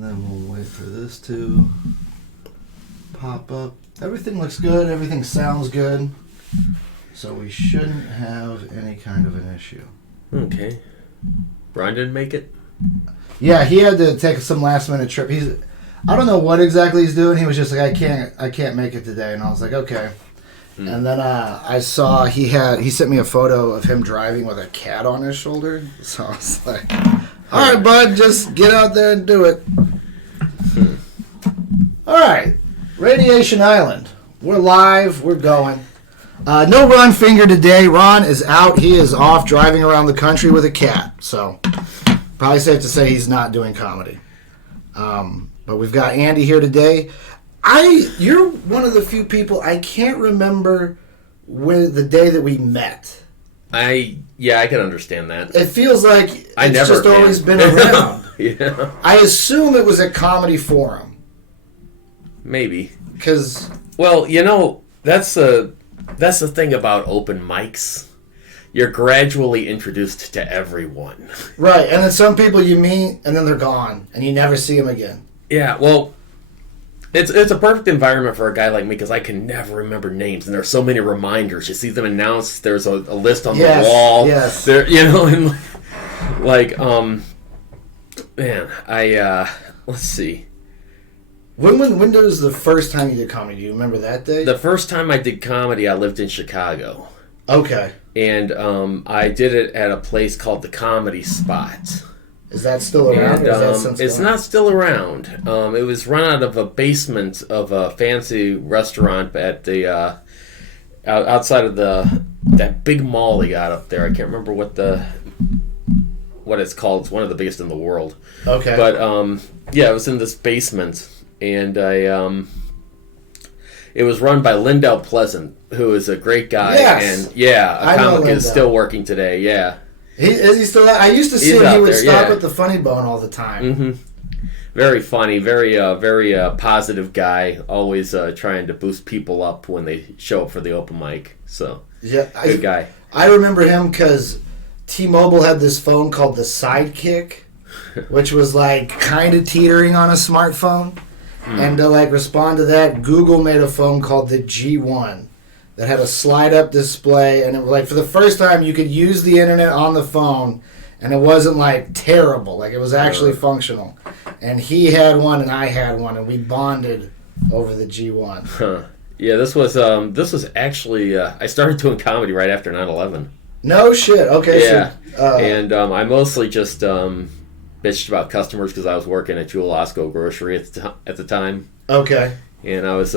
And then we'll wait for this to pop up. Everything looks good. Everything sounds good. So we shouldn't have any kind of an issue. Okay. Brian didn't make it? Yeah, he had to take some last minute trip. I don't know what exactly he's doing. He was just like, I can't make it today. And I was like, okay. And then I saw he sent me a photo of him driving with a cat on his shoulder. So I was like, all right, bud, just get out there and do it. All right. Radiation Island. We're live. We're going. No Ron Finger today. Ron is out. He is off driving around the country with a cat. So probably safe to say he's not doing comedy. But we've got Andy here today. You're one of the few people I can't remember the day that we met. I can understand that. It feels like it's just always been around. Yeah. I assume it was a comedy forum. Maybe. Well, that's the thing about open mics. You're gradually introduced to everyone. Right, and then some people you meet, and then they're gone, and you never see them again. Yeah, well, it's a perfect environment for a guy like me because I can never remember names, and there's so many reminders. You see them announced. There's a list on the wall. Yes. There, and let's see. When was the first time you did comedy? Do you remember that day? The first time I did comedy, I lived in Chicago. Okay. And I did it at a place called the Comedy Spot. Is that still around? And, it's not still around. It was run out of a basement of a fancy restaurant at the outside of that big mall they got up there. I can't remember what it's called. It's one of the biggest in the world. Okay. But it was in this basement, and it was run by Lindell Pleasant, who is a great guy. Yes. And a comic is still working today. Yeah. Is he still out? I used to see him. He would stop at the Funny Bone all the time. Mm-hmm. Very funny, very positive guy. Always trying to boost people up when they show up for the open mic. So good guy. I remember him because T-Mobile had this phone called the Sidekick, which was like kind of teetering on a smartphone. And to respond to that, Google made a phone called the G1 that had a slide-up display, and it was for the first time you could use the internet on the phone, and it wasn't terrible. It was actually functional. And he had one, and I had one, and we bonded over the G1. Huh. Yeah, this was actually I started doing comedy right after 9/11. No shit. Okay. Yeah. So, and I mostly just bitched about customers because I was working at Jewel Osco Grocery at the time. Okay. And I was,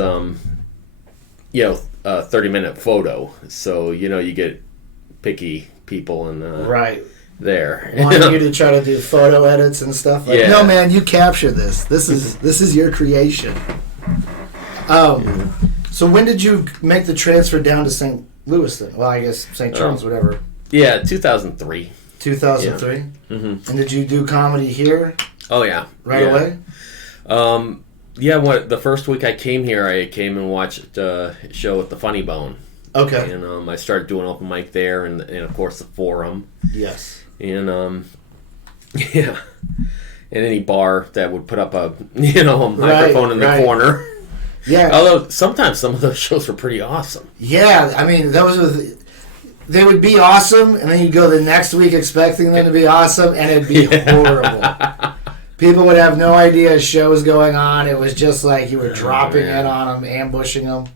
30-minute photo. So, you get picky people and right there. Wanting you to try to do photo edits and stuff. No, man, you capture this. This is your creation. So when did you make the transfer down to St. Louis then? Well, I guess St. Charles, whatever. Yeah, 2003. 2003? Yeah. Mm-hmm. And did you do comedy here? Oh, yeah. Right away? The first week I came here, I came and watched a show at the Funny Bone. Okay. And I started doing open mic there and of course, the Forum. Yes. And, and any bar that would put up a microphone in the corner. Yeah. Although sometimes some of those shows were pretty awesome. Yeah, I mean, they would be awesome, and then you'd go the next week expecting them to be awesome, and it'd be horrible. People would have no idea a show was going on. It was just like you were dropping in on them, ambushing them.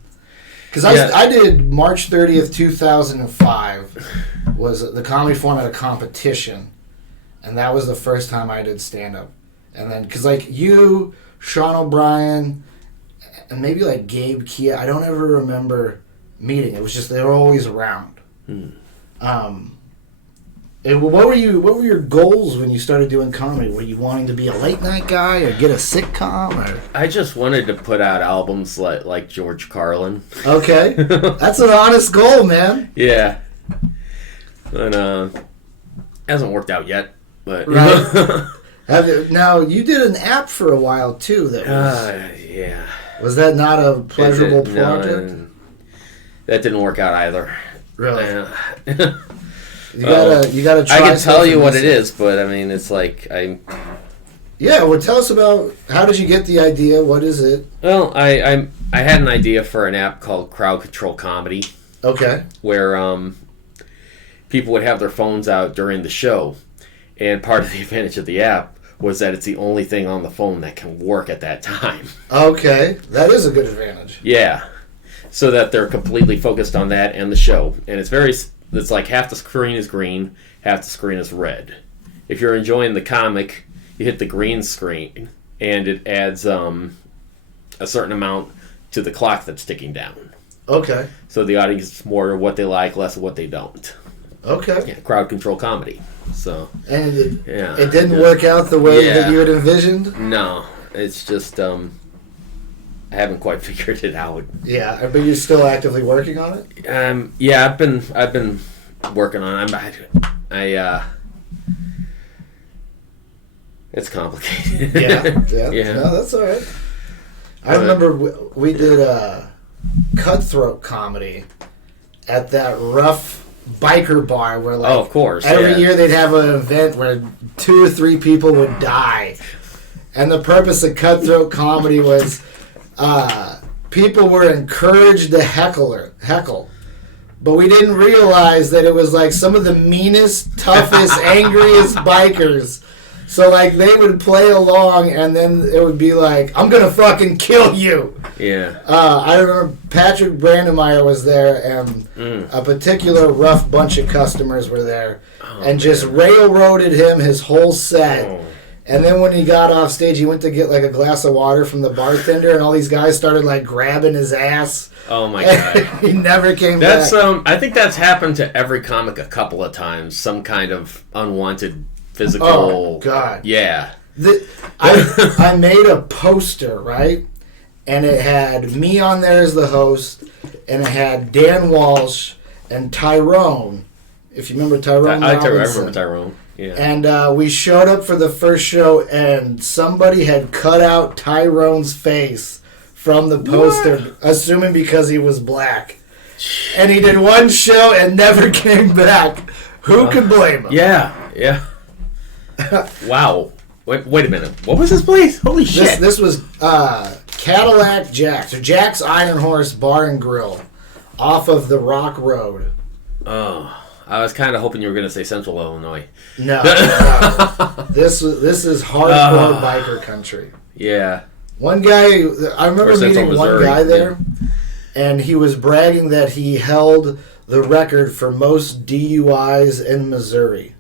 Because I did March 30th, 2005, was the Comedy Forum at a competition, and that was the first time I did stand-up. And then, because you, Sean O'Brien, and maybe Gabe Kia, I don't ever remember meeting. It was just they were always around. What were your goals when you started doing comedy? Were you wanting to be a late night guy or get a sitcom? Or? I just wanted to put out albums like George Carlin. Okay, that's an honest goal, man. Yeah, and hasn't worked out yet, but right. Now you did an app for a while too. That was yeah. Was that not a pleasurable project? No, that didn't work out either. Really? You gotta try. I can tell you what it is, but I mean, it's Yeah, well, tell us about how did you get the idea? What is it? Well, I had an idea for an app called Crowd Control Comedy, Okay. where people would have their phones out during the show, and part of the advantage of the app was that it's the only thing on the phone that can work at that time. Okay, that is a good advantage. Yeah, so that they're completely focused on that and the show, and it's like half the screen is green, half the screen is red. If you're enjoying the comic, you hit the green screen, and it adds a certain amount to the clock that's ticking down. Okay. So the audience is more of what they like, less of what they don't. Okay. Yeah, crowd control comedy. So. And Yeah. it didn't work out the way that you had envisioned? No, it's just I haven't quite figured it out. Yeah, but you're still actively working on it? Yeah, I've been working on it. It's complicated. Yeah. No, that's all right. I remember we did a cutthroat comedy at that rough biker bar where, like, of course, every year they'd have an event where 2 or 3 people would die. And the purpose of cutthroat comedy was people were encouraged to heckle. But we didn't realize that it was like some of the meanest, toughest, angriest bikers. So, like, they would play along, and then it would be like, I'm going to fucking kill you. Yeah. I remember Patrick Brandemeyer was there, and a particular rough bunch of customers were there, and just railroaded him his whole set. Oh. And then when he got off stage, he went to get, like, a glass of water from the bartender, and all these guys started, like, grabbing his ass. Oh, my God. He never came back. back. I think that's happened to every comic a couple of times. Some kind of unwanted physical. Oh, God. Yeah. I made a poster, right? And it had me on there as the host, and it had Dan Walsh and Tyrone. If you remember Tyrone I Robinson. remember Tyrone. Yeah. And we showed up for the first show, and somebody had cut out Tyrone's face from the poster, assuming because he was black. And he did one show and never came back. Who could blame him? Yeah. Wow. Wait a minute. What was this place? Holy shit. This was Cadillac Jack's, or Jack's Iron Horse Bar and Grill, off of the Rock Road. Oh, I was kind of hoping you were going to say Central Illinois. No. This is hardcore biker country. Yeah. One guy, I remember meeting one guy there, and he was bragging that he held the record for most DUIs in Missouri.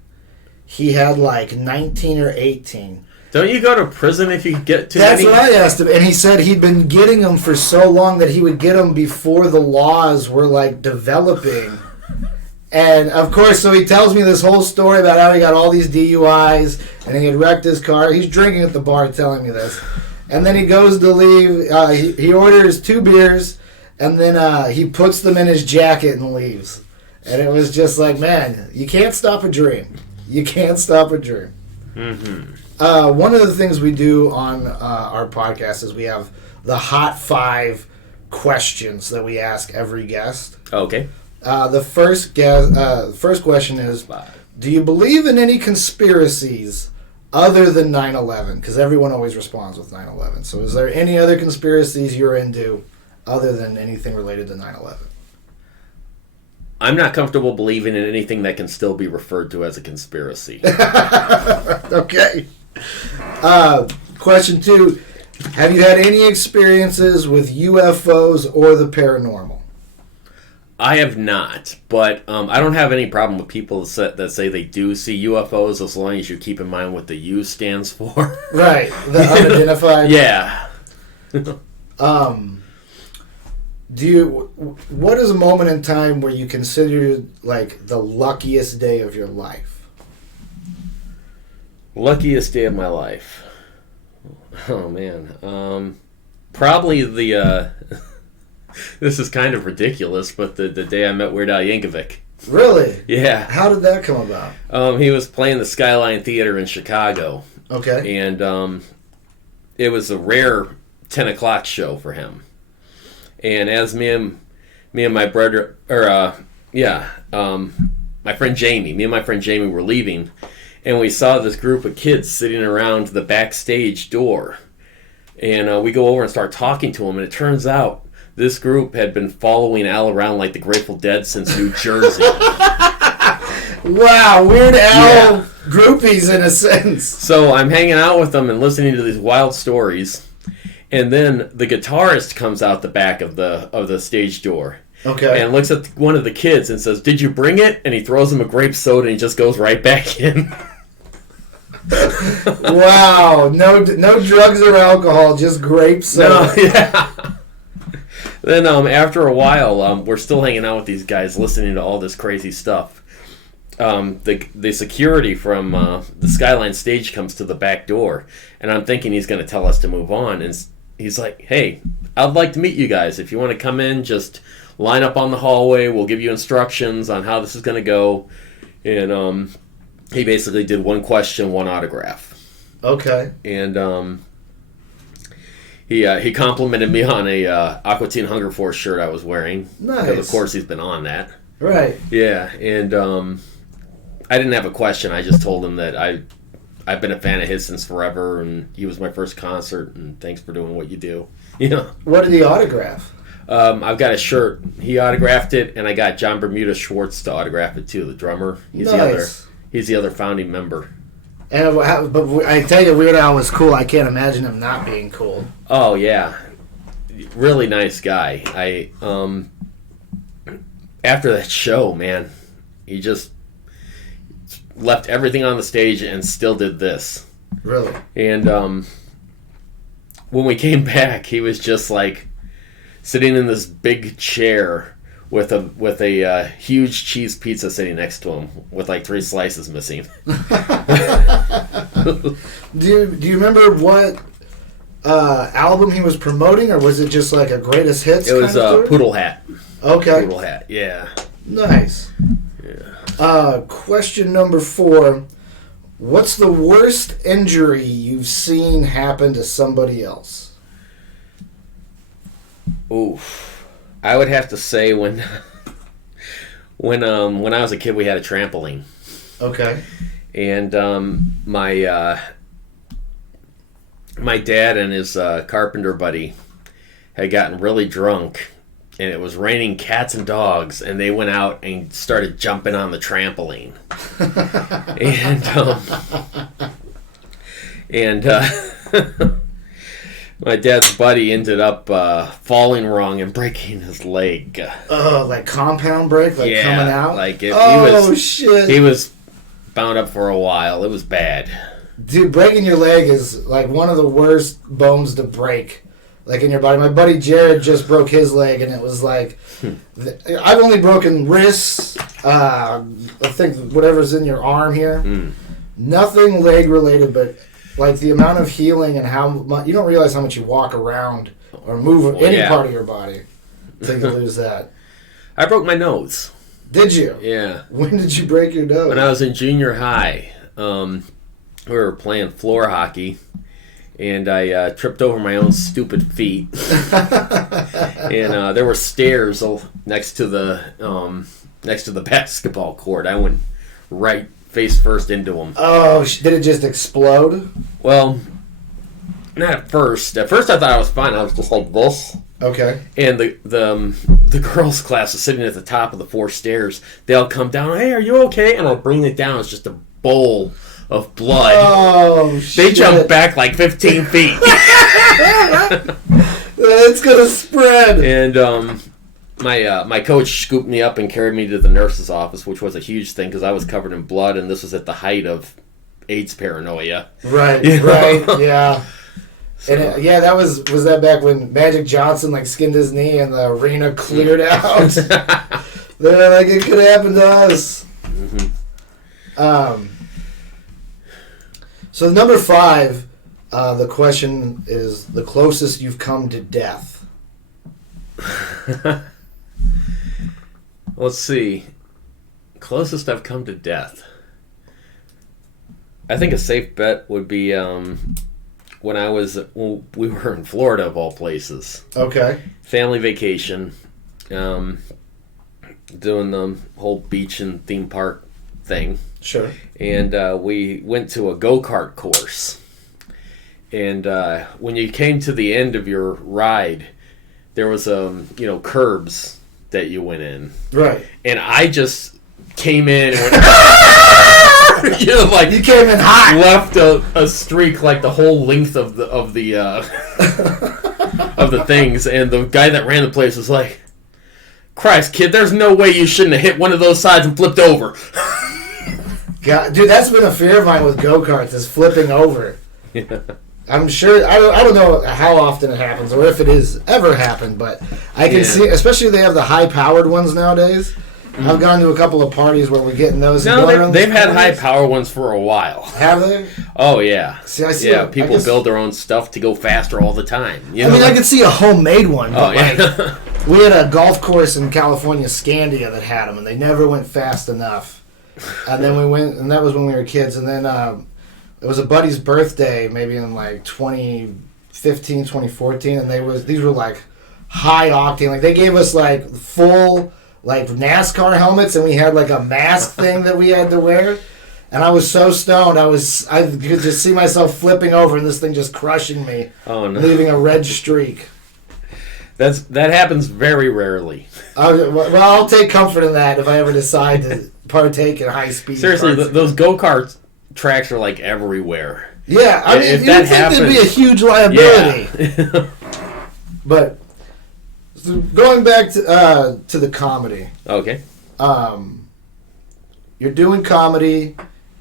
He had like 19 or 18. Don't you go to prison if you get too That's many? what I asked him, and he said he'd been getting them for so long that he would get them before the laws were, like, developing. And, of course, so he tells me this whole story about how he got all these DUIs, and he had wrecked his car. He's drinking at the bar telling me this. And then he goes to leave. He orders 2 beers, and then he puts them in his jacket and leaves. And it was just like, man, you can't stop a dream. You can't stop a dream. Mm-hmm. One of the things we do on our podcast is we have the Hot 5 questions that we ask every guest. Okay. The first question is, do you believe in any conspiracies other than 9/11? Because everyone always responds with 9/11. So is there any other conspiracies you're into other than anything related to 9/11? I'm not comfortable believing in anything that can still be referred to as a conspiracy. Okay. Question 2. Have you had any experiences with UFOs or the paranormal? I have not, but I don't have any problem with people that say they do see UFOs as long as you keep in mind what the U stands for. Right. The unidentified. Yeah. What is a moment in time where you consider, like, the luckiest day of your life? Luckiest day of my life. Oh, man. Probably the... this is kind of ridiculous, but the day I met Weird Al Yankovic. Really? Yeah. How did that come about? He was playing the Skyline Theater in Chicago. Okay. And it was a rare 10 o'clock show for him. And as me and my brother, my friend Jamie, were leaving, and we saw this group of kids sitting around the backstage door. And we go over and start talking to them, and it turns out this group had been following Al around like the Grateful Dead since New Jersey. Wow, Weird Al groupies in a sense. So I'm hanging out with them and listening to these wild stories, and then the guitarist comes out the back of the stage door. Okay. And looks at one of the kids and says, "Did you bring it?" And he throws him a grape soda and he just goes right back in. Wow, no drugs or alcohol, just grape soda. No, yeah. Then after a while, we're still hanging out with these guys, listening to all this crazy stuff. The security from the Skyline stage comes to the back door, and I'm thinking he's going to tell us to move on. And he's like, "Hey, I'd like to meet you guys. If you want to come in, just line up on the hallway. We'll give you instructions on how this is going to go." And he basically did one question, one autograph. Okay. And he complimented me on a Aqua Teen Hunger Force shirt I was wearing. Nice. Because of course he's been on that. Right. Yeah, and I didn't have a question. I just told him that I've been a fan of his since forever, and he was my first concert, and thanks for doing what you do. You know. What did he autograph? I've got a shirt. He autographed it, and I got John Bermuda Schwartz to autograph it too, the drummer. Nice. He's the other founding member. And but I tell you, Weird Al was cool. I can't imagine him not being cool. Oh yeah, really nice guy. I after that show, man, he just left everything on the stage and still did this. Really? And when we came back, he was just like sitting in this big chair with a huge cheese pizza sitting next to him with like 3 slices missing. Do you remember what album he was promoting, or was it just like a greatest hits? It was Poodle Hat. Okay. Poodle Hat, yeah. Nice. Yeah. Question number 4. What's the worst injury you've seen happen to somebody else? Oof. I would have to say when I was a kid, we had a trampoline. Okay. And my dad and his carpenter buddy had gotten really drunk, and it was raining cats and dogs, and they went out and started jumping on the trampoline. and my dad's buddy ended up falling wrong and breaking his leg. Oh, like compound break, like coming out? Like shit. He was bound up for a while. It was bad. Dude, breaking your leg is like one of the worst bones to break, like in your body. My buddy Jared just broke his leg, and it was like, I've only broken wrists, I think whatever's in your arm here. Nothing leg related, but like the amount of healing and how much, you don't realize how much you walk around or move any part of your body until you lose that. I broke my nose. Did you? Yeah. When did you break your nose? When I was in junior high. We were playing floor hockey, and I tripped over my own stupid feet. And there were stairs next to the basketball court. I went right face first into them. Oh, did it just explode? Well, not at first. At first I thought I was fine. I was just like this. Okay. And the girls' class was sitting at the top of the 4 stairs. They all come down. "Hey, are you okay?" And I bring it down. It's just a bowl of blood. Oh, shit. They jumped back like 15 feet. It's gonna spread. And my coach scooped me up and carried me to the nurse's office, which was a huge thing because I was covered in blood, and this was at the height of AIDS paranoia. Right, you know? right, yeah. So. And that was that back when Magic Johnson like skinned his knee and the arena cleared out. They're like, it could happen to us. Mm-hmm. So number 5, the question is the closest you've come to death. Let's see. Closest I've come to death. I think a safe bet would be when we were in Florida, of all places. Okay. Family vacation. Doing the whole beach and theme park thing. Sure. And we went to a go-kart course. And when you came to the end of your ride, there was curbs that you went in. Right. And I just came in and went, you came in hot. Left a streak like the whole length of the of the things, and the guy that ran the place was like, "Christ, kid, there's no way you shouldn't have hit one of those sides and flipped over." God, dude, that's been a fear of mine with go-karts, is flipping over. Yeah. I'm sure, I don't know how often it happens or if it is ever happened, but I can see, especially they have the high-powered ones nowadays. Mm-hmm. I've gone to a couple of parties where we're getting those. No, they've had high-power ones for a while. Have they? Oh, yeah. See, I see. Yeah, people build their own stuff to go faster all the time. I could see a homemade one, but yeah. We had a golf course in California, Scandia, that had them, and they never went fast enough. And then we went, and that was when we were kids, and then it was a buddy's birthday, maybe in like 2015, 2014, and these were like high octane. Like they gave us like full like NASCAR helmets, and we had like a mask thing that we had to wear. And I was so stoned, I could just see myself flipping over and this thing just crushing me, leaving a red streak. That happens very rarely. Well, I'll take comfort in that if I ever decide to partake in high speed. Seriously, those go-kart tracks are like everywhere. Yeah, I mean, if that happens, there'd be a huge liability. Yeah. But so going back to the comedy. Okay. You're doing comedy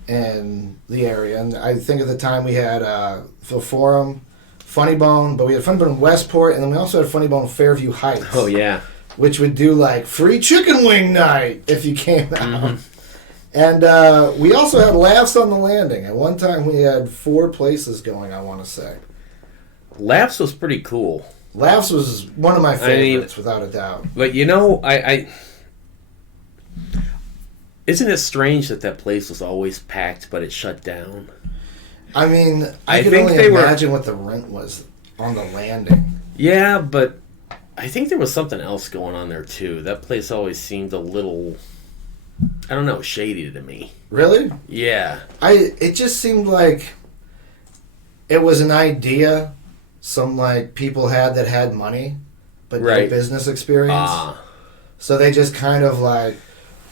in the area, and I think at the time we had the Forum, Funny Bone, but we had Funny Bone in Westport, and then we also had Funny Bone in Fairview Heights. Oh yeah. Which would do like free chicken wing night if you came out. Mm-hmm. And we also had Laughs on the Landing. At one time, we had 4 places going, I want to say. Laughs was pretty cool. Laughs was one of my favorites, without a doubt. But, I isn't it strange that place was always packed, but it shut down? I mean, I could only imagine what the rent was on the Landing. Yeah, but I think there was something else going on there, too. That place always seemed a little... I don't know, shady to me. Really? Yeah. It just seemed like it was an idea some like people had money, but no business experience. So they just kind of like,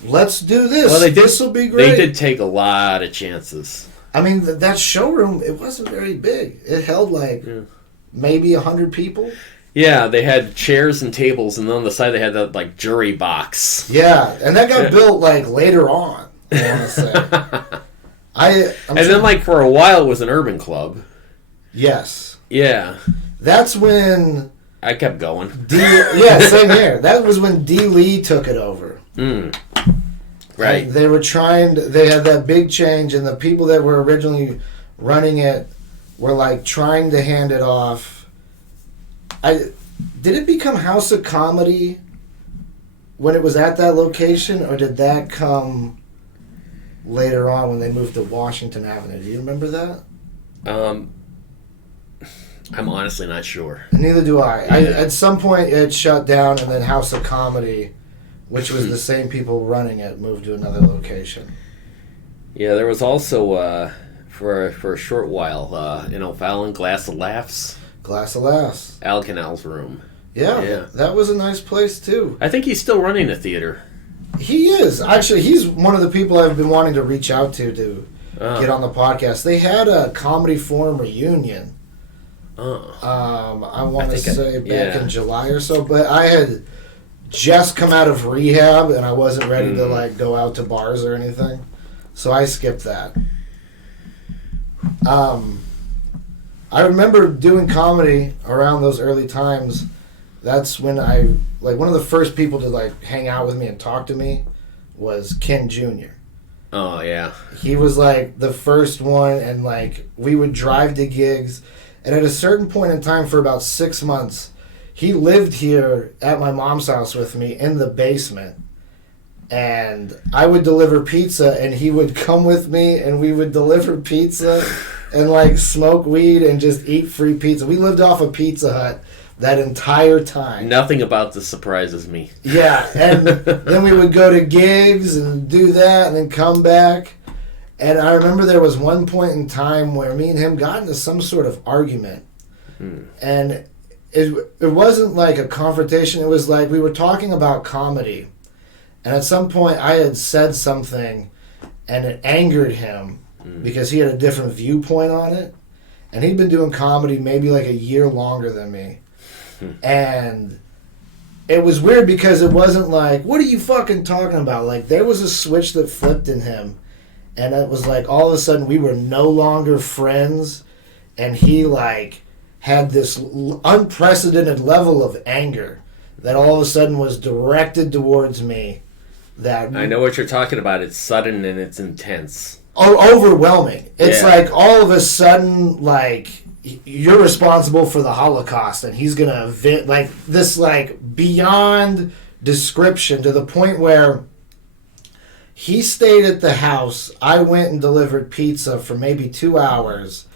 let's do this. Well, this will be great. They did take a lot of chances. I mean, that showroom, it wasn't very big. It held like maybe 100 people. Yeah, they had chairs and tables, and on the side they had that like jury box. Yeah, and that got built like later on, I want to say. Then like for a while it was an urban club. Yes. Yeah. That's when I kept going. Yeah, same here. That was when D. Lee took it over. Right. And they had that big change, and the people that were originally running it were like trying to hand it off. Did it become House of Comedy when it was at that location, or did that come later on when they moved to Washington Avenue? Do you remember that? I'm honestly not sure. Neither do I. Yeah. At some point it shut down, and then House of Comedy, which was the same people running it, moved to another location. Yeah, there was also, for a short while, in O'Fallon, Glass of Laughs. Glass of Laughs. Al Canal's room. Yeah, that was a nice place, too. I think he's still running a theater. He is. Actually, he's one of the people I've been wanting to reach out to get on the podcast. They had a Comedy Forum reunion. I want to say back in July or so, but I had just come out of rehab, and I wasn't ready to like go out to bars or anything, so I skipped that. I remember doing comedy around those early times. That's when one of the first people to like hang out with me and talk to me was Ken Jr. Oh yeah. He was like the first one, and like we would drive to gigs, and at a certain point in time for about 6 months, he lived here at my mom's house with me in the basement. And I would deliver pizza, and he would come with me, and we would deliver pizza and like smoke weed and just eat free pizza. We lived off a Pizza Hut that entire time. Nothing about this surprises me. Yeah, and then we would go to gigs and do that, and then come back. And I remember there was one point in time where me and him got into some sort of argument. And it wasn't like a confrontation. It was like we were talking about comedy. And at some point I had said something and it angered him because he had a different viewpoint on it. And he'd been doing comedy maybe like a year longer than me. And it was weird because it wasn't like, what are you fucking talking about? Like, there was a switch that flipped in him. And it was like, all of a sudden, we were no longer friends. And he, like, had this unprecedented level of anger that all of a sudden was directed towards me. That I know what you're talking about. It's sudden and it's intense. Overwhelming. It's like, all of a sudden, like, you're responsible for the Holocaust, and he's gonna like this, like, beyond description, to the point where he stayed at the house. I went and delivered pizza for maybe 2 hours,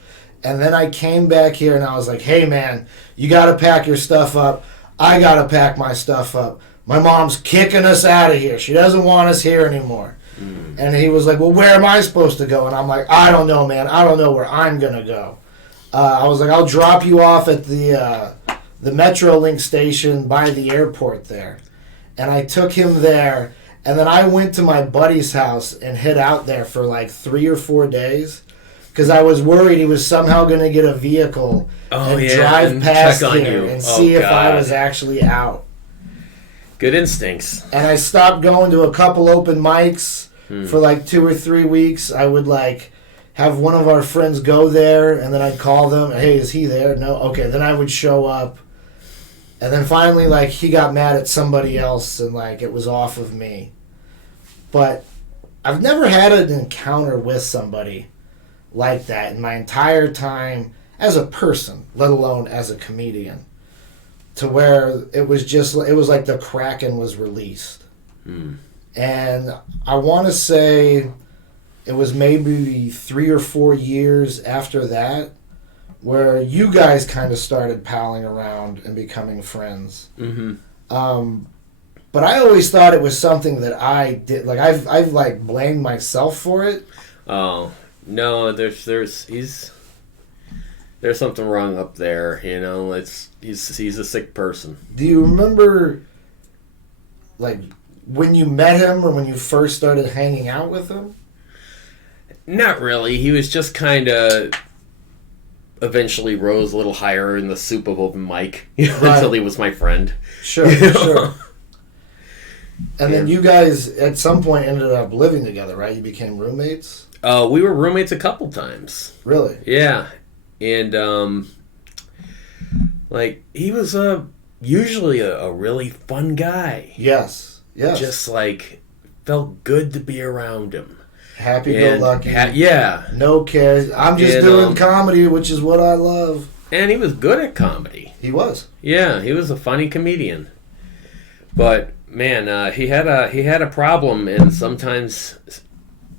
and then I came back here and I was like, hey man, you gotta pack your stuff up. I gotta pack my stuff up. My mom's kicking us out of here. She doesn't want us here anymore. And he was like, well, where am I supposed to go? And I'm like, I don't know, man. I don't know where I'm gonna go. I was like, I'll drop you off at the Metrolink station by the airport there. And I took him there, and then I went to my buddy's house and hid out there for like 3 or 4 days because I was worried he was somehow going to get a vehicle and drive and past check on here you. and see if I God. was actually out. Good instincts. And I stopped going to a couple open mics for like 2 or 3 weeks. I would like have one of our friends go there, and then I'd call them, hey, is he there? No? Okay, then I would show up. And then finally, like, he got mad at somebody else, and, like, it was off of me. But I've never had an encounter with somebody like that in my entire time as a person, let alone as a comedian, to where it was like the Kraken was released. And I want to say it was maybe 3 or 4 years after that where you guys kind of started palling around and becoming friends. But I always thought it was something that I did. Like, I've like blamed myself for it. Oh no, there's something wrong up there. You know, he's a sick person. Do you remember, like, when you met him or when you first started hanging out with him? Not really. He was just kind of eventually rose a little higher in the soup of open mic until he was my friend. Sure, sure. And then you guys at some point ended up living together, right? You became roommates? We were roommates a couple times. Really? Yeah. And like, he was usually a really fun guy. Yes. Yes. Just like felt good to be around him. Happy-go-lucky. Yeah. No cares. I'm just doing comedy, which is what I love. And he was good at comedy. He was. Yeah, he was a funny comedian. But man, he had a problem, and sometimes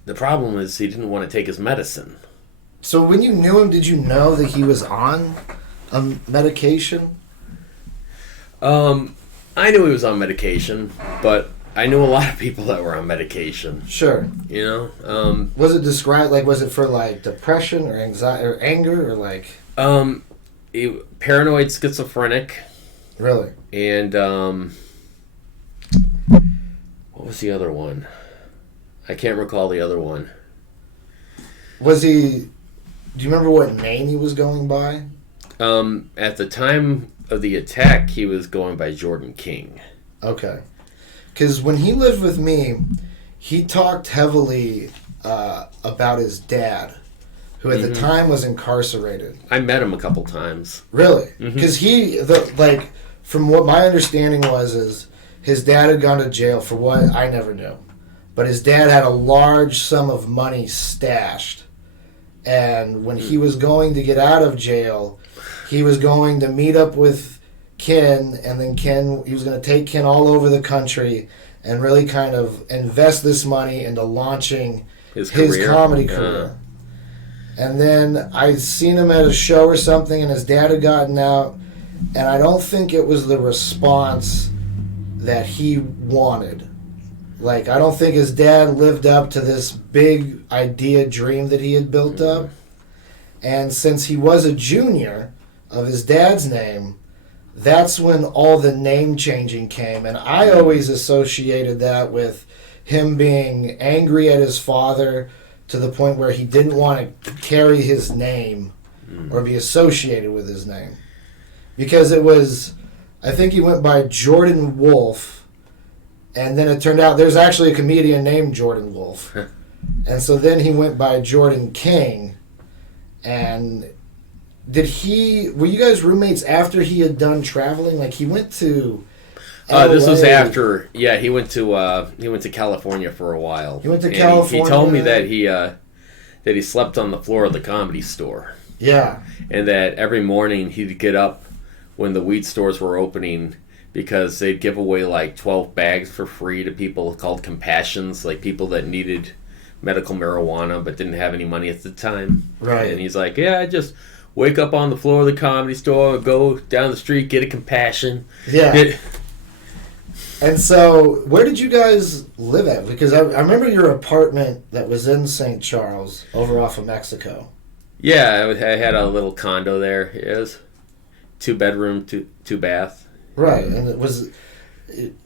the problem is he didn't want to take his medicine. So when you knew him, did you know that he was on a medication? I knew he was on medication, but I knew a lot of people that were on medication. Sure. You know? Was it described, like, was it for, like, depression or anxiety or anger or, like... Paranoid schizophrenic. Really? And, what was the other one? I can't recall the other one. Was he... Do you remember what name he was going by? At the time of the attack, he was going by Jordan King. Okay. Because when he lived with me, he talked heavily about his dad, who at the time was incarcerated. I met him a couple times. Really? Because from what my understanding is his dad had gone to jail for what I never knew. But his dad had a large sum of money stashed. And when he was going to get out of jail, he was going to meet up with Ken, and then he was going to take Ken all over the country and really kind of invest this money into launching his comedy career. And then I'd seen him at a show or something, and his dad had gotten out, and I don't think it was the response that he wanted. Like, I don't think his dad lived up to this big idea dream that he had built up. And since he was a junior of his dad's name, that's when all the name changing came. And I always associated that with him being angry at his father to the point where he didn't want to carry his name or be associated with his name. Because it was, I think he went by Jordan Wolfe, and then it turned out there's actually a comedian named Jordan Wolfe. And so then he went by Jordan King. And were you guys roommates after he had done traveling? Like, he went to this was after, he went to California for a while. He went to California. He told me that he slept on the floor of the Comedy Store. Yeah. And that every morning he'd get up when the weed stores were opening because they'd give away like 12 bags for free to people called compassions, like people that needed medical marijuana but didn't have any money at the time. Right. And he's like, I just wake up on the floor of the Comedy Store, go down the street, get a compassion. Yeah. And so, where did you guys live at? Because I remember your apartment that was in St. Charles, over off of Mexico. Yeah, I had a little condo there. It was 2-bedroom, two bath. Right, and it was.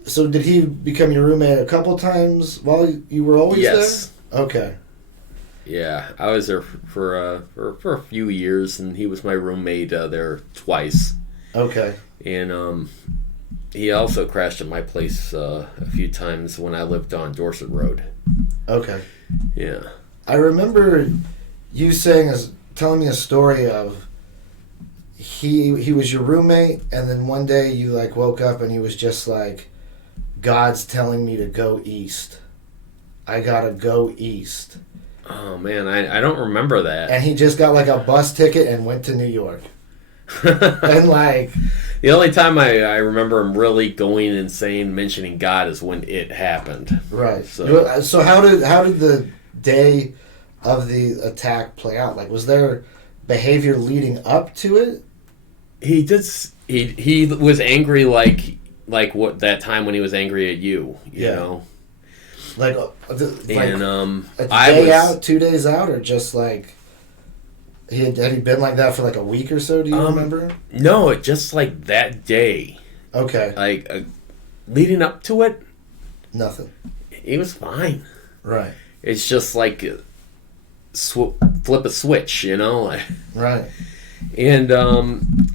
So, did he become your roommate a couple times while you were always Yes. there? Okay. Yeah, I was there for a few years, and he was my roommate there twice. Okay. And he also crashed at my place a few times when I lived on Dorset Road. Okay. Yeah. I remember you telling me a story of he was your roommate, and then one day you like woke up and he was just like, God's telling me to go east. I gotta go east. Oh man, I don't remember that. And he just got like a bus ticket and went to New York. And like, the only time I remember him really going insane mentioning God is when it happened. Right. So how did the day of the attack play out? Like, was there behavior leading up to it? He did. He was angry like what that time when he was angry at you. You know. Like, and a day out, 2 days out, or just like had he been like that for like a week or so? Do you remember? No, just like that day. Okay. Like leading up to it, nothing. He was fine. Right. It's just like flip a switch, you know. Right. And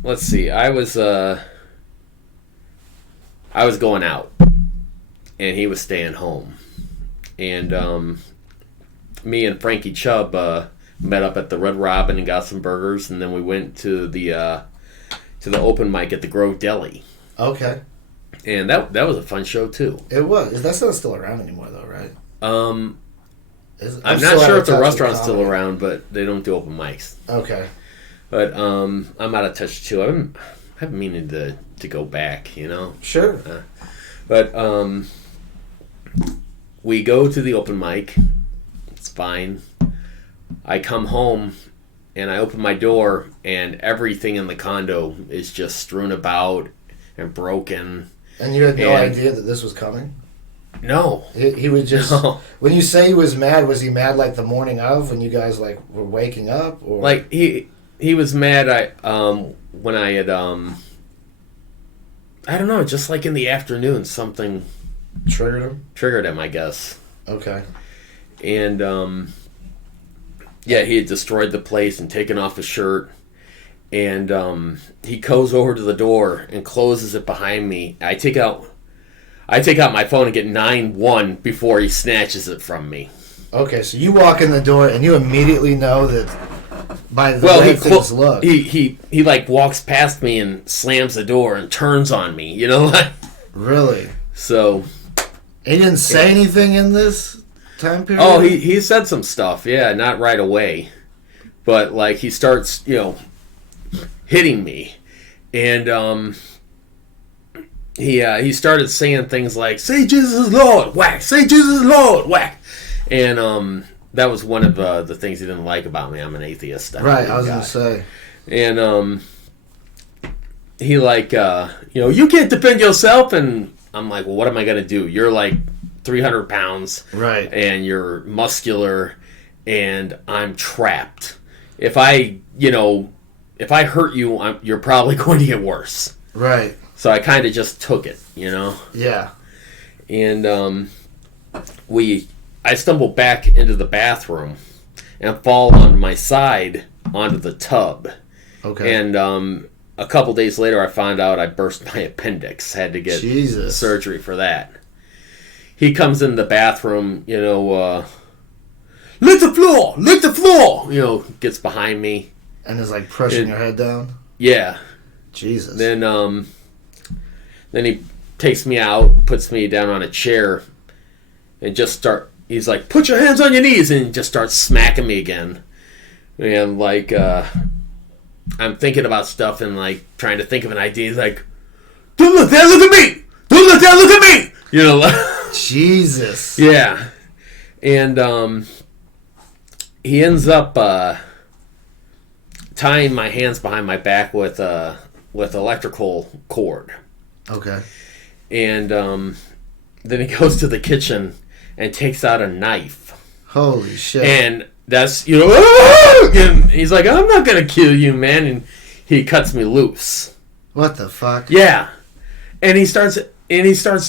let's see, I was going out, and he was staying home. And me and Frankie Chubb met up at the Red Robin and got some burgers, and then we went to the open mic at the Grove Deli. Okay. And that was a fun show too. It was. That's not still around anymore, though, right? I'm not sure if the restaurant's still around, but they don't do open mics. Okay. But I'm out of touch too. I've been meaning to go back, you know. Sure. But we go to the open mic. It's fine. I come home and I open my door and everything in the condo is just strewn about and broken. And you had no idea that this was coming? No. He was just... No. When you say he was mad like the morning of when you guys like were waking up? Or Like he was mad when I had I don't know, just like in the afternoon something triggered him, I guess. Okay. And he had destroyed the place and taken off his shirt. And he goes over to the door and closes it behind me. I take out my phone and get 911 before he snatches it from me. Okay, so you walk in the door and you immediately know that by the way things look. He like walks past me and slams the door and turns on me, you know? Really? So he didn't say anything in this time period? Oh, he said some stuff, yeah, not right away. But like he starts, hitting me. And he started saying things like, "Say Jesus is Lord," whack. "Say Jesus is Lord," whack. And that was one of the things he didn't like about me. I'm an atheist. Right, I was going to say. And he like, you can't defend yourself. And I'm like, well, what am I going to do? You're like 300 pounds, Right. and you're muscular, and I'm trapped. If I hurt you, you're probably going to get worse. Right. So I kind of just took it, Yeah. And I stumble back into the bathroom and fall on my side onto the tub. Okay. And a couple days later, I found out I burst my appendix. Had to get surgery for that. He comes in the bathroom, lick the floor, gets behind me. And is like pushing your head down? Yeah. Jesus. Then he takes me out, puts me down on a chair, and he's like, put your hands on your knees, and just starts smacking me again. And like, I'm thinking about stuff and like trying to think of an idea. He's like, don't let that look at me! Don't let that look at me! Jesus. Yeah. And he ends up tying my hands behind my back with electrical cord. Okay. And then he goes to the kitchen and takes out a knife. Holy shit. And that's, and he's like, I'm not going to kill you, man. And he cuts me loose. What the fuck? Yeah. And he starts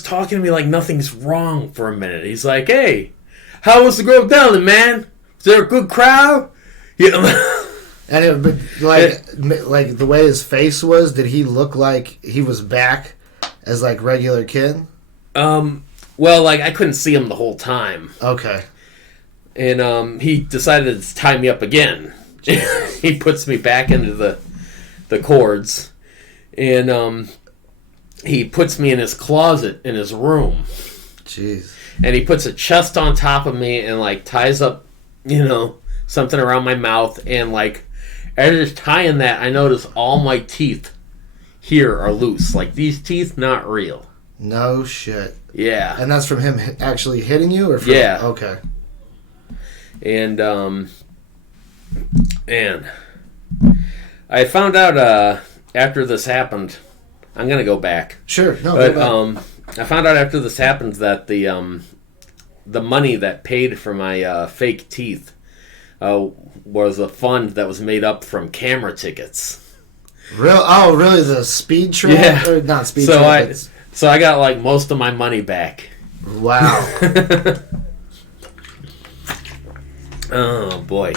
talking to me like nothing's wrong for a minute. He's like, hey, how was the Grove Deli, man? Was there a good crowd? And like the way his face was, did he look like he was back as like regular kid? Well, like I couldn't see him the whole time. Okay. And he decided to tie me up again. He puts me back into the cords, and he puts me in his closet in his room. Jeez. And he puts a chest on top of me and like ties up, something around my mouth, and like as he's tying that, I notice all my teeth here are loose. Like these teeth, not real. No shit. Yeah. And that's from him actually hitting you, or from, yeah. Okay. And I found out after this happened. I'm gonna go back. Sure. No. But I found out after this happened that the money that paid for my fake teeth was a fund that was made up from camera tickets. Really? The speed trap? Yeah. Or not speed trap. So I got like most of my money back. Wow. Oh boy.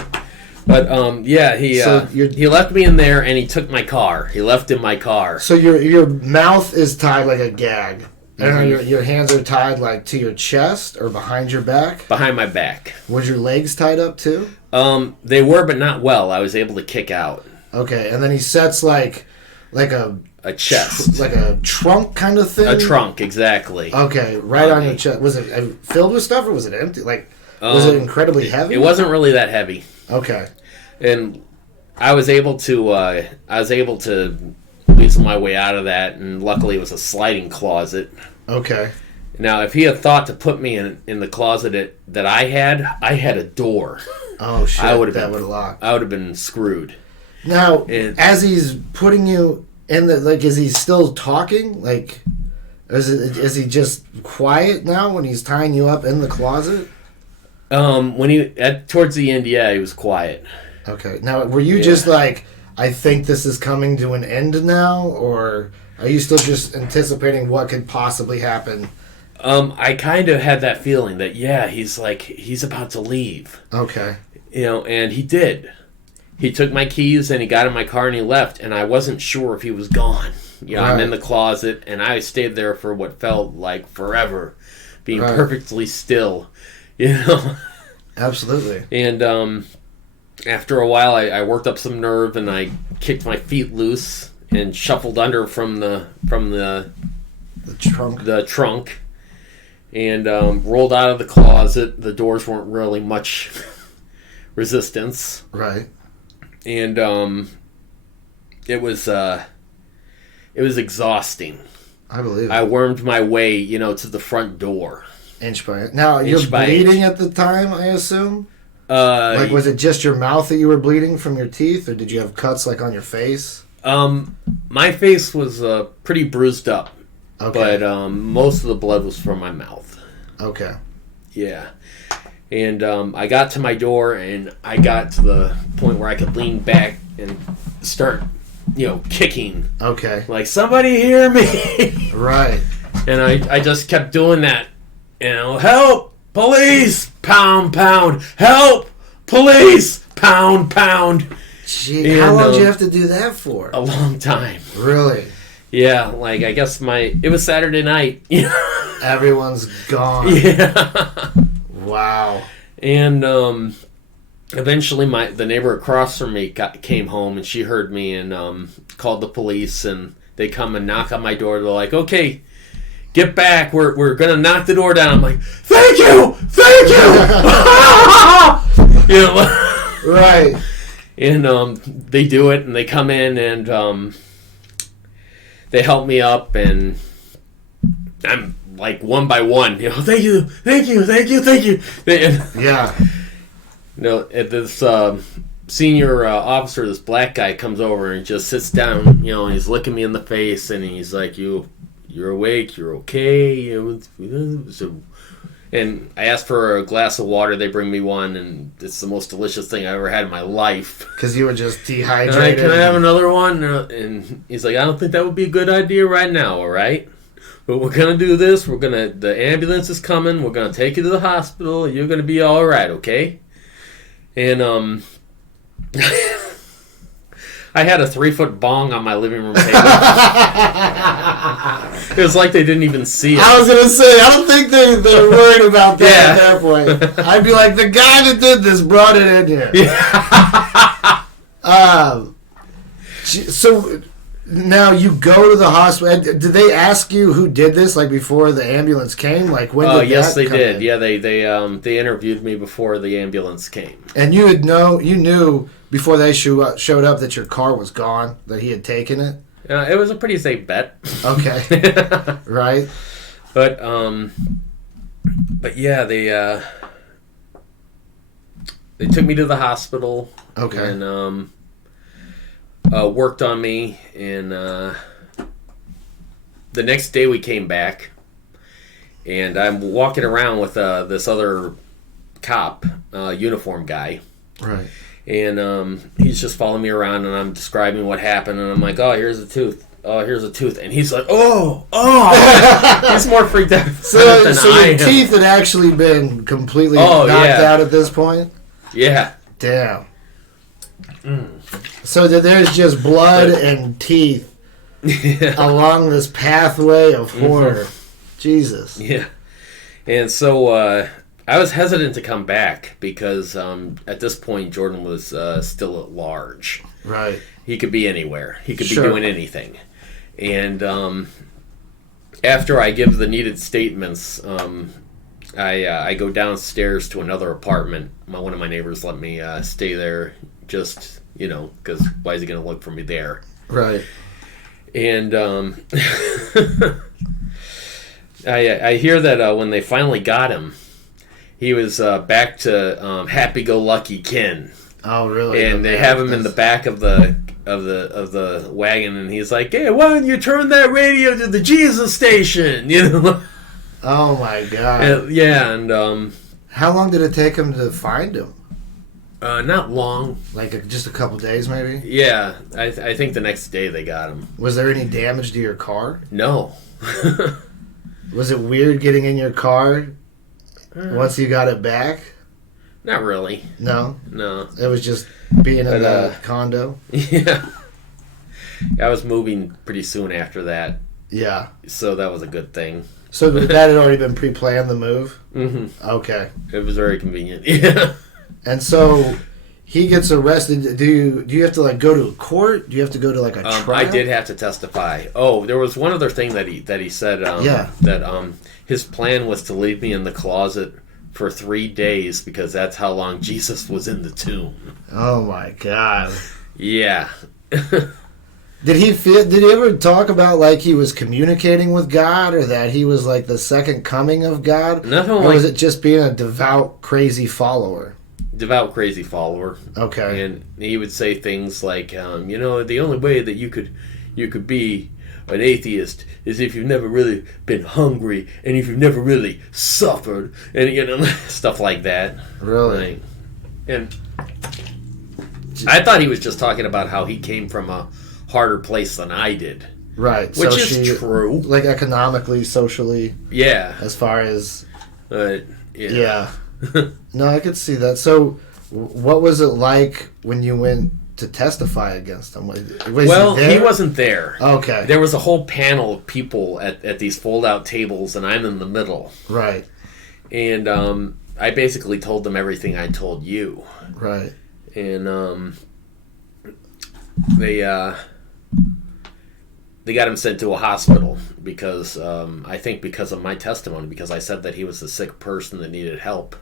But yeah, he left me in there and he took my car. He left in my car. So your mouth is tied like a gag. Mm-hmm. And your hands are tied like to your chest or behind your back? Behind my back. Was your legs tied up too? They were, but not well. I was able to kick out. Okay, and then he sets like a chest. Like a trunk kind of thing? A trunk, exactly. Okay, right on your chest. Was it filled with stuff or was it empty? Like, was it incredibly heavy? It wasn't really that heavy. Okay. And I was able to weasel my way out of that, and luckily it was a sliding closet. Okay. Now, if he had thought to put me in the closet that I had a door. Oh shit! That would have locked. I would have been screwed. Now, as he's putting you in is he still talking? Like, is he just quiet now when he's tying you up in the closet? When towards the end, yeah, he was quiet. Okay. Now, were you just like, I think this is coming to an end now, or are you still just anticipating what could possibly happen? I kind of had that feeling that he's about to leave. Okay. And he did. He took my keys and he got in my car and he left, and I wasn't sure if he was gone. Right. I'm in the closet and I stayed there for what felt like forever, being perfectly still. Absolutely. And after a while, I worked up some nerve and I kicked my feet loose and shuffled under from the trunk, and rolled out of the closet. The doors weren't really much resistance. Right. And it was exhausting. I believe it. I wormed my way, to the front door. Inch by inch. Now, you're bleeding at the time, I assume? Was it just your mouth that you were bleeding from your teeth, or did you have cuts, like, on your face? My face was pretty bruised up. Okay. But most of the blood was from my mouth. Okay. Yeah. And I got to my door, and I got to the point where I could lean back and start, kicking. Okay. Like, somebody hear me! Right. And I just kept doing that. Help! Police! Pound, pound! Help! Police! Pound, pound! Gee, how long did you have to do that for? A long time. Really? Yeah, like, I guess it was Saturday night. Everyone's gone. Yeah. Wow. And eventually the neighbor across from me came home, and she heard me and called the police, and they come and knock on my door. They're like, okay, get back. We're going to knock the door down. I'm like, thank you! Thank you! Right. And they do it, and they come in, and they help me up, and I'm like one by one, thank you, thank you, thank you, thank you. Yeah. This senior officer, this black guy, comes over and just sits down, and he's looking me in the face, and he's like, you're awake, you're okay. And I asked for a glass of water. They bring me one, and it's the most delicious thing I've ever had in my life. Because you were just dehydrated. Can I have another one? And he's like, I don't think that would be a good idea right now, all right? But we're going to do this. The ambulance is coming. We're going to take you to the hospital. You're going to be all right, okay? And I had a 3-foot bong on my living room table. It was like they didn't even see it. I was going to say, I don't think they're worried about that at that point. I'd be like, the guy that did this brought it in here. Yeah. So now you go to the hospital. Did they ask you who did this, like before the ambulance came? Like when did yes, that they come did. in? Yeah, they interviewed me before the ambulance came. And you knew before they showed up that your car was gone, that he had taken it? It was a pretty safe bet. Okay. Right. But yeah, they took me to the hospital. Okay. And worked on me, and the next day we came back, and I'm walking around with this other cop, uniform guy. Right. And he's just following me around, and I'm describing what happened, and I'm like, oh, here's a tooth. Oh, here's a tooth. And he's like, oh. He's more freaked out So than your teeth had actually been completely knocked out at this point? Yeah. Damn. So there's just blood and teeth along this pathway of horror. Mm-hmm. Jesus. Yeah. And so I was hesitant to come back because at this point Jordan was still at large. Right. He could be anywhere. He could be doing anything. And after I give the needed statements, I go downstairs to another apartment. One of my neighbors let me stay there just, because why is he going to look for me there? Right. And I hear that when they finally got him, he was back to happy-go-lucky Ken. Oh, really? And they have him in the back of the wagon, and he's like, "Hey, why don't you turn that radio to the Jesus station?" Oh my God. And how long did it take him to find him? Not long. Like just a couple days, maybe. Yeah, I think the next day they got him. Was there any damage to your car? No. Was it weird getting in your car once you got it back? Not really. No? No. It was just being in the condo? Yeah. I was moving pretty soon after that. Yeah. So that was a good thing. So that had already been pre-planned, the move? Mm-hmm. Okay. It was very convenient. Yeah. And so he gets arrested. Do you have to go to a court? Do you have to go to a trial? I did have to testify. Oh, there was one other thing that he said. That his plan was to leave me in the closet for 3 days because that's how long Jesus was in the tomb. Oh my God. Yeah. Did he ever talk about he was communicating with God, or that he was the second coming of God? Nothing. Or was it just being a devout, crazy follower? Devout, crazy follower. Okay. And he would say things like, the only way that you could you could be an atheist is if you've never really been hungry and if you've never really suffered and stuff like that. Really? Right. And I thought he was just talking about how he came from a harder place than I did. Right. Which is true. Like economically, socially. Yeah. As far as... yeah. No, I could see that. So, what was it like when you went to testify against him? He wasn't there. Okay. There was a whole panel of people at these fold-out tables, and I'm in the middle. Right. And I basically told them everything I told you. Right. And they got him sent to a hospital because I think because of my testimony, because I said that he was a sick person that needed help.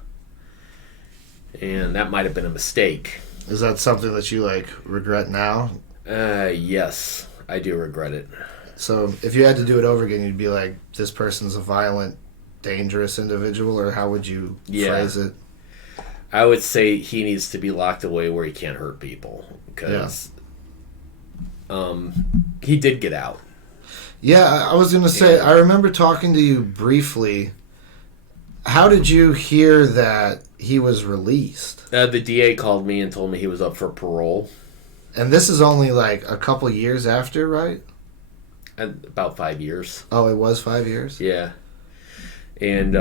And that might have been a mistake. Is that something that you regret now? Yes, I do regret it. So if you had to do it over again, you'd be like, this person's a violent, dangerous individual, or how would you phrase it? I would say he needs to be locked away where he can't hurt people, because he did get out. Yeah, I was going to say, I remember talking to you briefly. How did you hear that he was released? The DA called me and told me he was up for parole. And this is only a couple years after, right? About 5 years. Oh, it was 5 years? Yeah. And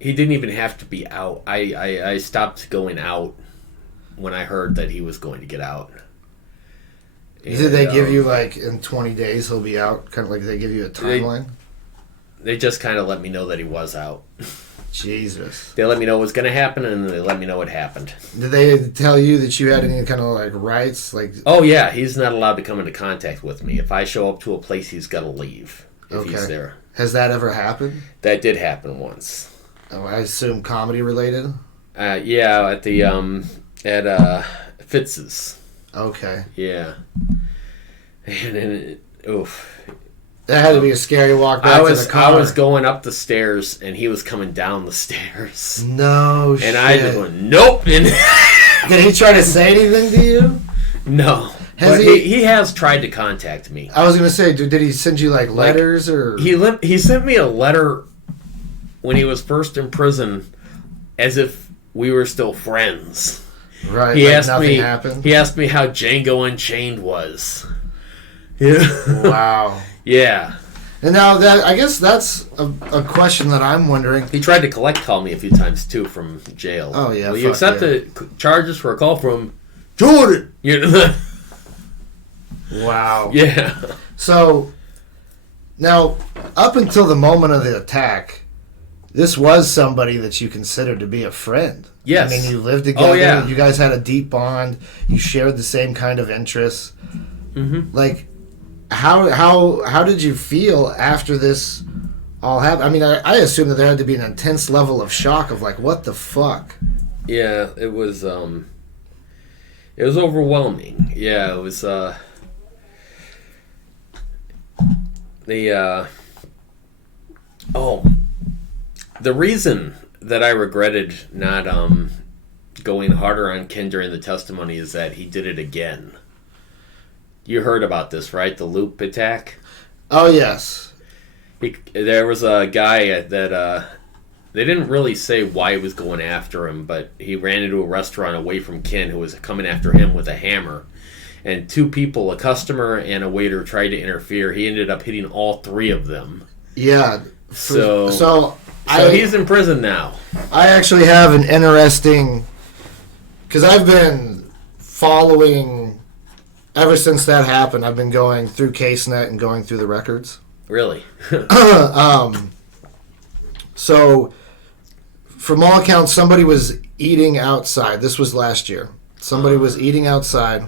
he didn't even have to be out. I stopped going out when I heard that he was going to get out. And, did they give you in 20 days he'll be out? Kind of like they give you a timeline? They just kind of let me know that he was out. Jesus. They let me know what was going to happen, and they let me know what happened. Did they tell you that you had any kind of rights? Oh yeah, he's not allowed to come into contact with me. If I show up to a place, he's got to leave if he's there. Has that ever happened? That did happen once. Oh, I assume comedy related. Yeah, at the at Fitz's. Okay. Yeah. And then, oof. That had to be a scary walk back to the car. I was going up the stairs, and he was coming down the stairs. No shit. And I just went, nope. And did he try to say anything to you? No. But he has tried to contact me. I was going to say, did he send you letters or? He sent me a letter when he was first in prison, as if we were still friends. Right. Nothing happened. He asked me how Django Unchained was. Yeah. Wow. Yeah. And now I guess that's a question that I'm wondering. He tried to call me a few times too from jail. Oh yeah. Will you accept the charges for a call from Jordan? Wow. Yeah. So now, up until the moment of the attack, this was somebody that you considered to be a friend. Yes. I mean, you lived together. Oh, yeah. You guys had a deep bond. You shared the same kind of interests. Mm-hmm. How did you feel after this all happened? I mean, I assume that there had to be an intense level of shock of what the fuck. Yeah, it was overwhelming. Yeah, it was the reason that I regretted not going harder on Ken during the testimony is that he did it again. You heard about this, right? The loop attack? Oh, yes. There was a guy that they didn't really say why he was going after him, but he ran into a restaurant away from Ken who was coming after him with a hammer. And two people, a customer and a waiter, tried to interfere. He ended up hitting all three of them. Yeah. So he's in prison now. I actually have an interesting... Because I've been following... Ever since that happened, I've been going through CaseNet and going through the records. Really? So, from all accounts, somebody was eating outside. This was last year. Somebody was eating outside,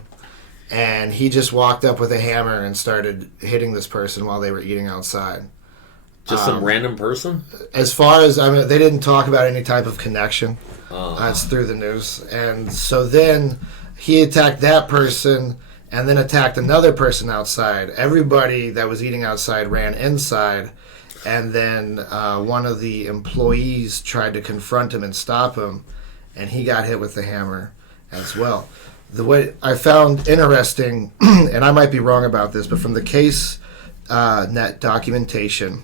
and he just walked up with a hammer and started hitting this person while they were eating outside. Just some random person? As far as, they didn't talk about any type of connection. It's through the news. And so then he attacked that person and then attacked another person outside. Everybody that was eating outside ran inside, and then one of the employees tried to confront him and stop him, and he got hit with the hammer. as well. The way I found interesting, and I might be wrong about this, but from the case net documentation,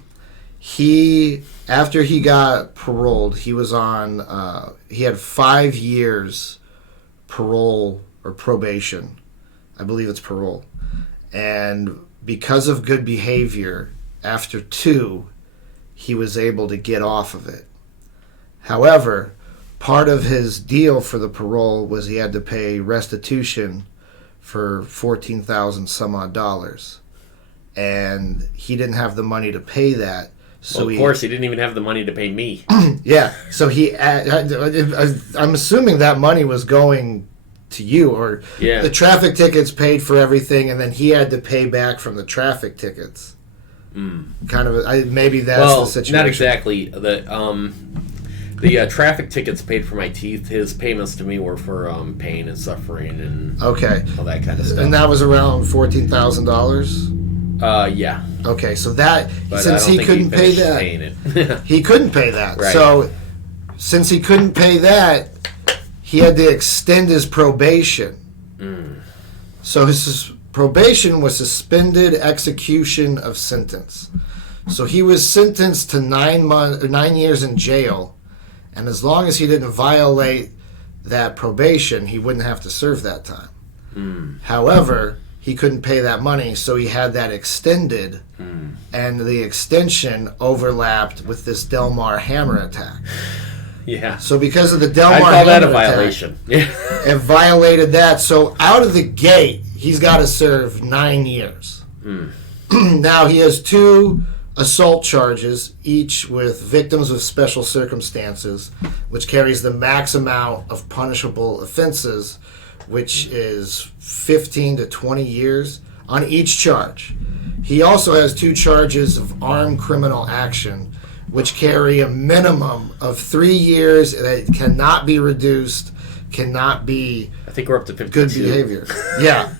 after he got paroled, he was on, he had 5 years parole or probation. I believe it's parole. And because of good behavior, after 2, he was able to get off of it. However, part of his deal for the parole was he had to pay restitution for $14,000 some odd dollars. And he didn't have the money to pay that. So well, of course, he didn't even have the money to pay me. Yeah. So I'm assuming that money was going to you, or the traffic tickets paid for everything, and then he had to pay back from the traffic tickets. Kind of, maybe that's the situation. Not exactly. The traffic tickets paid for my teeth. His payments to me were for pain and suffering and all that kind of stuff. And that was around $14,000. Yeah. Okay, so that since he couldn't pay that, he couldn't pay that. Right. So since he couldn't pay that, he had to extend his probation. So his probation was suspended execution of sentence. So he was sentenced to 9 years in jail, and as long as he didn't violate that probation, he wouldn't have to serve that time. However, he couldn't pay that money, so he had that extended, and the extension overlapped with this Del Mar hammer attack. Yeah. So because of the Del Mar I call that a violation. It violated that. So out of the gate, he's got to serve 9 years. Now he has 2 assault charges, each with victims of special circumstances, which carries the max amount of punishable offenses, which is 15 to 20 years on each charge. He also has 2 charges of armed criminal action, which carry a minimum of 3 years that cannot be reduced, cannot be... I think we're up to 52. Good behavior. Yeah.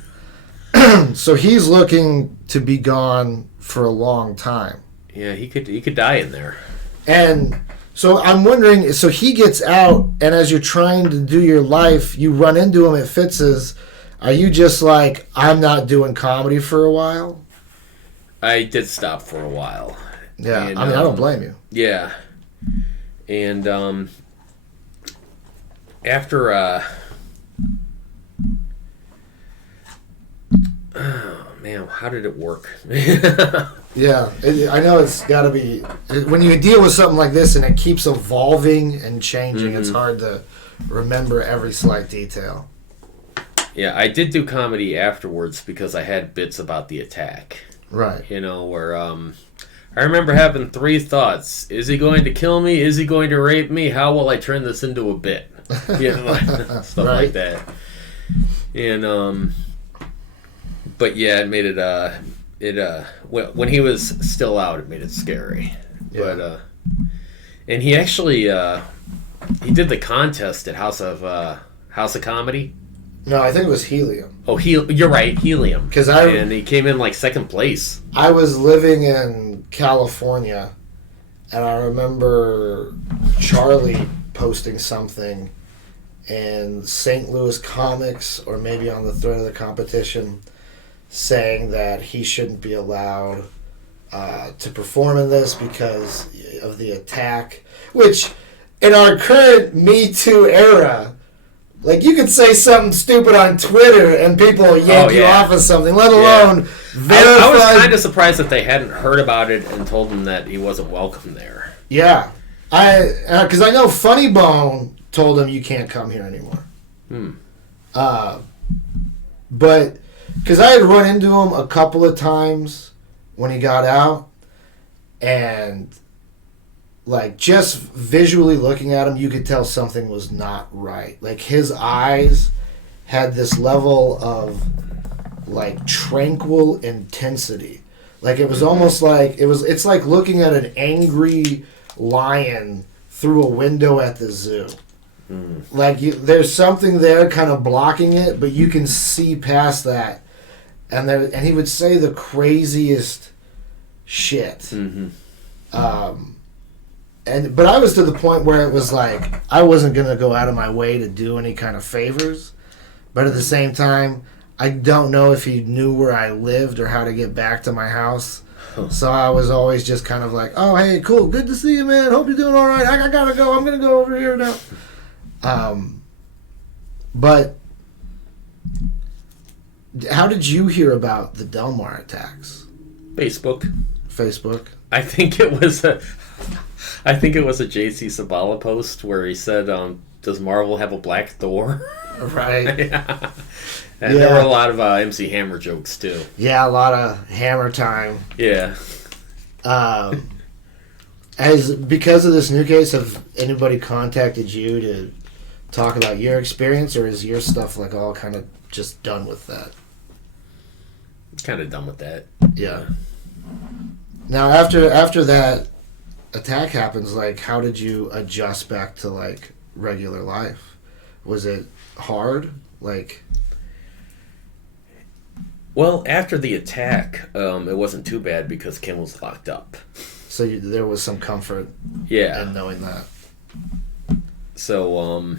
So he's looking to be gone for a long time. Yeah, he could die in there. And so I'm wondering, so he gets out, and as you're trying to do your life, you run into him at Fitz's. Are you just like, I'm not doing comedy for a while? I did stop for a while. Yeah, and, I mean, I don't blame you. Yeah. And after... oh, man, how did it work? Yeah, I know it's got to be... When you deal with something like this and it keeps evolving and changing, it's hard to remember every slight detail. Yeah, I did do comedy afterwards because I had bits about the attack. Right. You know, where I remember having 3 thoughts. Is he going to kill me? Is he going to rape me? How will I turn this into a bit? You know, stuff like that. And, but yeah, it made it, when he was still out, it made it scary. Yeah. But, and he actually, he did the contest at House of Comedy. No, I think it was Helium. Oh, you're right, Helium. And he came in like 2nd place. I was living in California, and I remember Charlie posting something in St. Louis Comics, or maybe on the thread of the competition, saying that he shouldn't be allowed to perform in this because of the attack. Which, in our current Me Too era... Like, you could say something stupid on Twitter and people will yank you off of something, let alone verify. I was kind of surprised that they hadn't heard about it and told him that he wasn't welcome there. Yeah. Because I know Funny Bone told him you can't come here anymore. But, because I had run into him a couple of times when he got out, and... like, just visually looking at him, you could tell something was not right. Like, his eyes had this level of, like, tranquil intensity. Like, it was almost like, it's like looking at an angry lion through a window at the zoo. Like, there's something there kind of blocking it, but you can see past that. And he would say the craziest shit. But I was to the point where it was like, I wasn't going to go out of my way to do any kind of favors. But at the same time, I don't know if he knew where I lived or how to get back to my house. So I was always just kind of like, oh, hey, cool, good to see you, man. Hope you're doing all right. I gotta go. I'm gonna go over here now. But how did you hear about the Delmar attacks? Facebook. I think it was a JC Sabala post where he said, "Does Marvel have a Black Thor?" Right. Yeah. And there were a lot of MC Hammer jokes too. Yeah, a lot of Hammer time. Yeah. Because of this new case, have anybody contacted you to talk about your experience, or is your stuff like all kind of just done with that? Kind of done with that. Yeah. Now, after that attack happens, like, how did you adjust back to like regular life? Was it hard? Like, well, after the attack, it wasn't too bad because Kim was locked up. So there was some comfort. Yeah. In knowing that. So,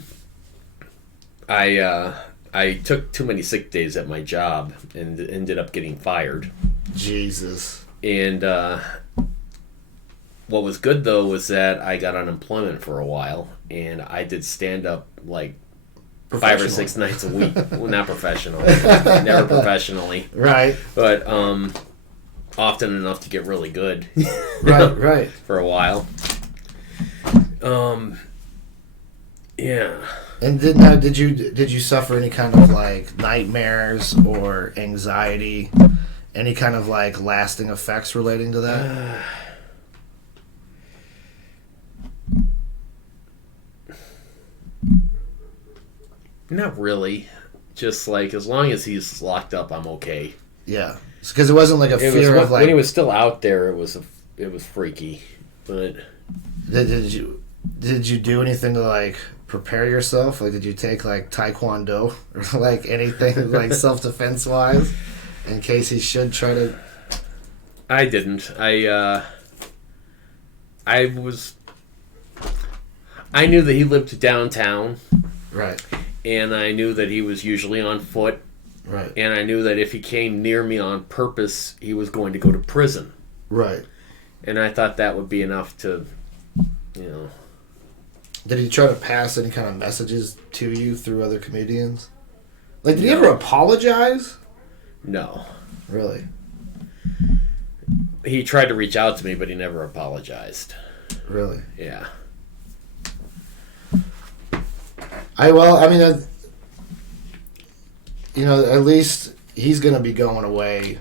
I took too many sick days at my job and ended up getting fired. Jesus. And what was good, though, was that I got unemployment for a while, and I did stand-up, like, 5 or 6 nights a week. Well, not professional. Never professionally. Right. But often enough to get really good. Right. For a while. Yeah. And did you suffer any kind of like nightmares or anxiety, any kind of like lasting effects relating to that? Not really. Just like as long as he's locked up, I'm okay. Yeah, because it wasn't like a fear of like when he was still out there. It was freaky, but did you do anything to like prepare yourself? Like, did you take like Taekwondo or like anything like self-defense wise in case he should try to? I didn't. I knew that he lived downtown. Right. And I knew that he was usually on foot. Right. And I knew that if he came near me on purpose, he was going to go to prison. Right. And I thought that would be enough to, you know. Did he try to pass any kind of messages to you through other comedians? Like, did he ever apologize? No. Really? He tried to reach out to me, but he never apologized. Really? Yeah. At least he's going to be going away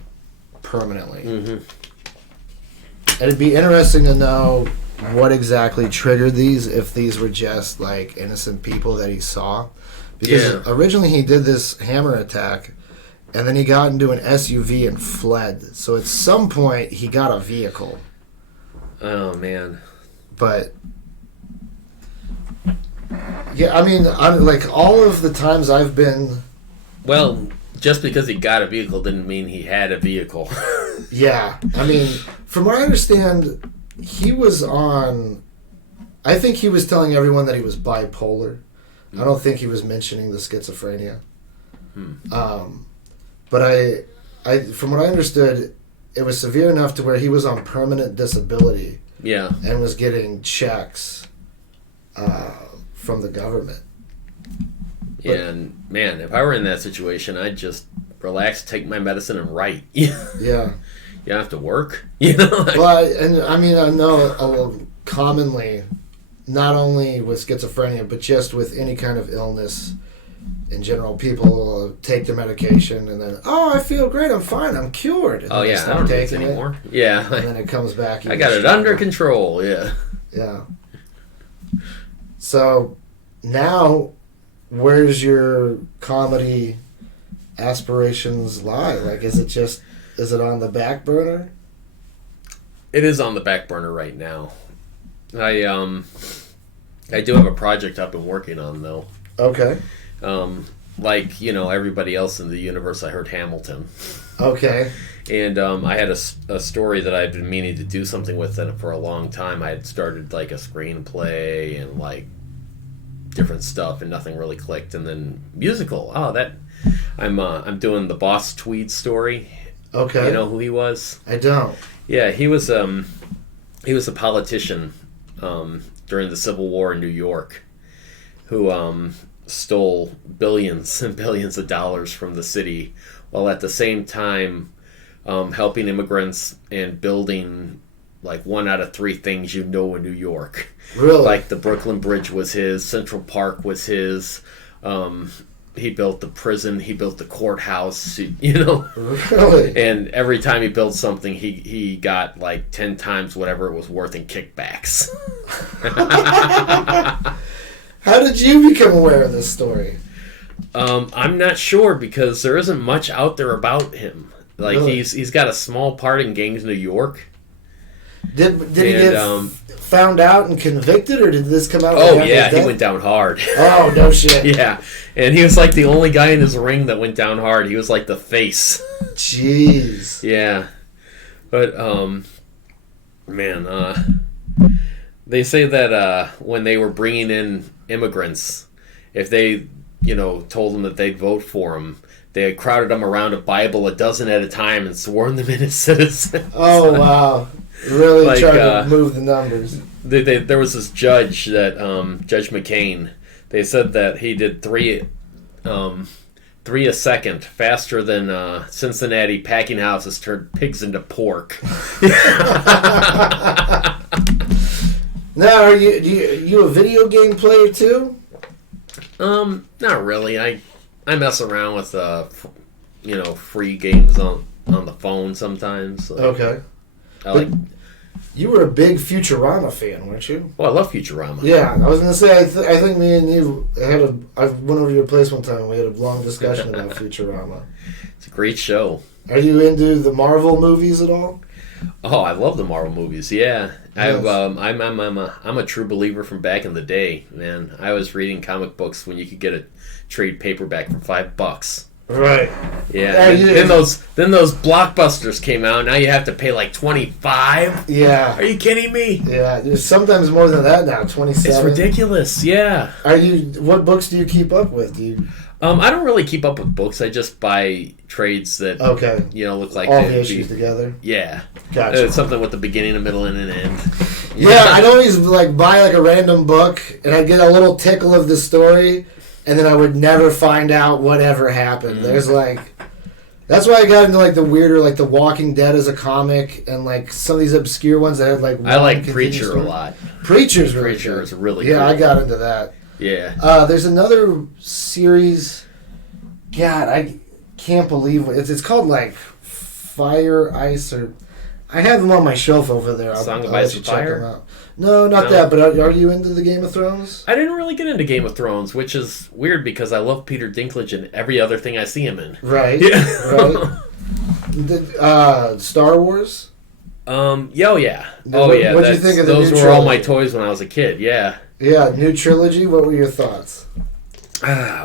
permanently. Mm-hmm. It'd be interesting to know what exactly triggered these, if these were just like innocent people that he saw. Because originally he did this hammer attack, and then he got into an SUV and fled. So at some point he got a vehicle. Oh, man. But yeah, I'm like all of the times I've been. Well, just because he got a vehicle didn't mean he had a vehicle. Yeah, from what I understand, he was on. I think he was telling everyone that he was bipolar. I don't think he was mentioning the schizophrenia. But I, from what I understood, it was severe enough to where he was on permanent disability. Yeah. And was getting checks from the government. Yeah, and man, if I were in that situation, I'd just relax, take my medicine, and write. Yeah. You don't have to work. You know. Well, I know commonly, not only with schizophrenia, but just with any kind of illness in general, people take their medication and then, I feel great, I'm fine, I'm cured. And I don't take it anymore. Yeah. And then it comes back. I got it under control. Yeah. Yeah. So now, where's your comedy aspirations lie? Like, is it on the back burner? It is on the back burner right now. I do have a project I've been working on, though. Okay. Like, everybody else in the universe, I heard Hamilton. Okay. And I had a story that I'd been meaning to do something with it for a long time. I had started like a screenplay and like different stuff, and nothing really clicked. And then musical. Oh, that I'm doing the Boss Tweed story. Okay. You know who he was? I don't. Yeah, he was a politician during the Civil War in New York, who stole billions and billions of dollars from the city, while at the same time helping immigrants and building like 1 out of 3 things you know in New York. Really? Like the Brooklyn Bridge was his, Central Park was his. He built the prison, he built the courthouse, you know. Really? And every time he built something, he got like 10 times whatever it was worth in kickbacks. How did you become aware of this story? I'm not sure, because there isn't much out there about him. Like, Really? he's got a small part in Gangs New York. Did he get found out and convicted, or did this come out? Oh yeah, he went down hard. Oh, no shit. Yeah, and he was like the only guy in his ring that went down hard. He was like the face. Jeez. Yeah, but man, they say that when they were bringing in immigrants, if they told them that they'd vote for him, they had crowded them around a Bible a dozen at a time and sworn them in as citizens. Oh wow. Really Like, trying to move the numbers. There was this judge that Judge McCain. They said that he did three a second faster than Cincinnati packing houses turned pigs into pork. Now, are you a video game player too? Not really. I mess around with free games on the phone sometimes. Okay. Like, you were a big Futurama fan, weren't you? I love Futurama. Yeah, I was gonna say I think me and you I went over to your place one time and we had a long discussion about Futurama. It's a great show. Are you into the Marvel movies at all? Oh, I love the Marvel movies. Yeah, Yes. I'm a true believer from back in the day, man. I was reading comic books when you could get a trade paperback for $5. Right. Yeah. Then those blockbusters came out. Now you have to pay like $25. Yeah. Are you kidding me? Yeah. There's sometimes more than that now. 27. It's ridiculous. Yeah. What books do you keep up with? I don't really keep up with books. I just buy trades that look like all the issues together. Yeah. Gotcha. It's something with the beginning, a middle, and an end. Yeah, I'd always buy a random book and I'd get a little tickle of the story, and then I would never find out whatever happened. There's that's why I got into the weirder The Walking Dead as a comic, and some of these obscure ones that had I like Preacher a lot. Preacher's really yeah, cool. I got into that. Yeah. There's another series. God, I can't believe it's called Fire Ice, or I have them on my shelf over there. Song of I'll Ice let you and check Fire? them out. No, not that. But are you into the Game of Thrones? I didn't really get into Game of Thrones, which is weird because I love Peter Dinklage in every other thing I see him in. Right. Yeah. Right. Star Wars. Yeah. What'd you think of the those new were all my trilogy? toys when I was a kid. Yeah. Yeah, new trilogy. What were your thoughts? I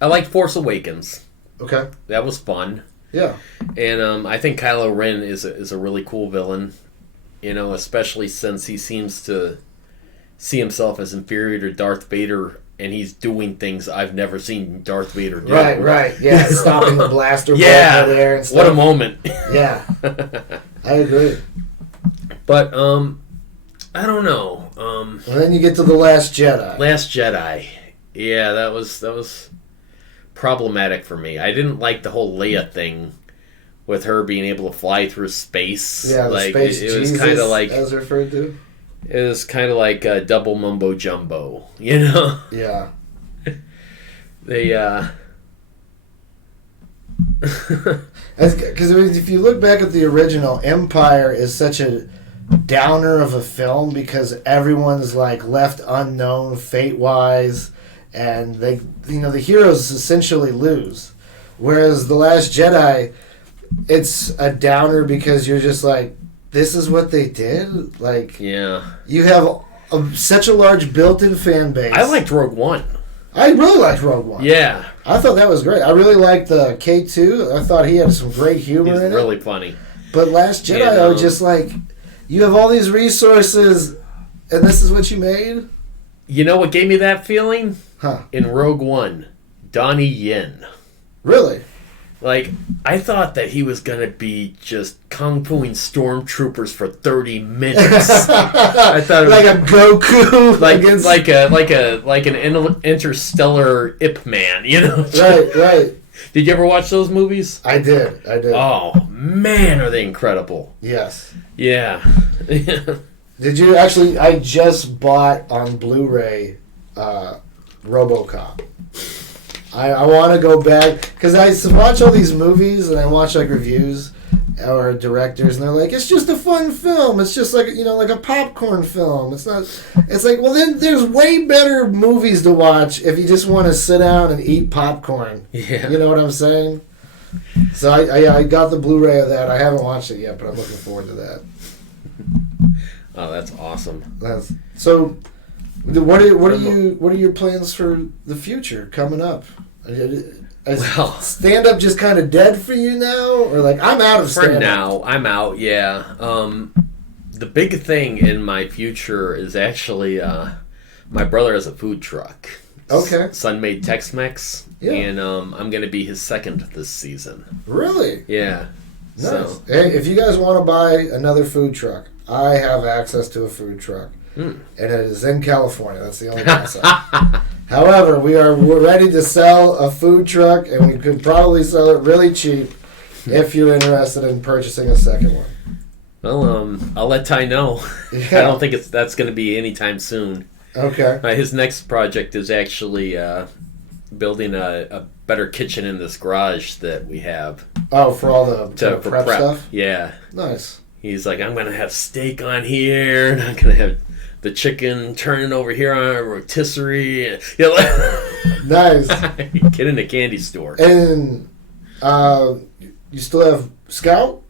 like Force Awakens. Okay. That was fun. Yeah. And I think Kylo Ren is a really cool villain, especially since he seems to see himself as inferior to Darth Vader, and he's doing things I've never seen Darth Vader do. Right. Yeah, stopping the blaster bolt there and stuff. What a moment. Yeah. I agree. But I don't know. And then you get to The Last Jedi. Last Jedi. Yeah, that was problematic for me. I didn't like the whole Leia thing with her being able to fly through space. Yeah, the space it was Jesus, kind of like as referred to. It was kind of like a double mumbo jumbo, Yeah. They because if you look back at the original, Empire is such a downer of a film because everyone's left unknown fate-wise, and the heroes essentially lose. Whereas The Last Jedi, it's a downer because you're just this is what they did. You have such a large built-in fan base. I liked Rogue One. I really liked Rogue One. Yeah. I thought that was great. I really liked K2. I thought he had some great humor He's in it. really funny. But Last Jedi, I was just like, you have all these resources, and this is what you made? You know what gave me that feeling? Huh. In Rogue One, Donnie Yen. Really? Like, I thought that he was going to be just kung fuing stormtroopers for 30 minutes. I thought it was like a Goku. like an interstellar Ip Man, you know? Right. Did you ever watch those movies? I did. Oh, man, are they incredible. Yes. Yeah. Did you actually... I just bought on Blu-ray RoboCop. I want to go back... Because I watch all these movies and I watch like reviews or directors and they're like, it's just a fun film. It's just like, like a popcorn film. It's not... It's like, well, then there's way better movies to watch if you just want to sit down and eat popcorn. Yeah. You know what I'm saying? So I got the Blu-ray of that. I haven't watched it yet, but I'm looking forward to that. Oh, that's awesome. So, what are your plans for the future coming up? Is stand-up just kind of dead for you now, or like I'm out of stand-up? For now, I'm out. Yeah. The big thing in my future is actually my brother has a food truck. Okay. Sun-made Tex-Mex. Yeah. And I'm going to be his second this season. Really? Yeah. Nice. So. Hey, if you guys want to buy another food truck, I have access to a food truck. And it is in California. That's the only downside. However, we're ready to sell a food truck, and we could probably sell it really cheap if you're interested in purchasing a second one. Well, I'll let Ty know. Yeah. I don't think that's going to be anytime soon. Okay. His next project is actually building a better kitchen in this garage that we have. Oh, for all the for prep stuff? Yeah. Nice. He's like, I'm going to have steak on here, and I'm going to have the chicken turning over here on a rotisserie. Nice. Get in the candy store. And you still have Scout?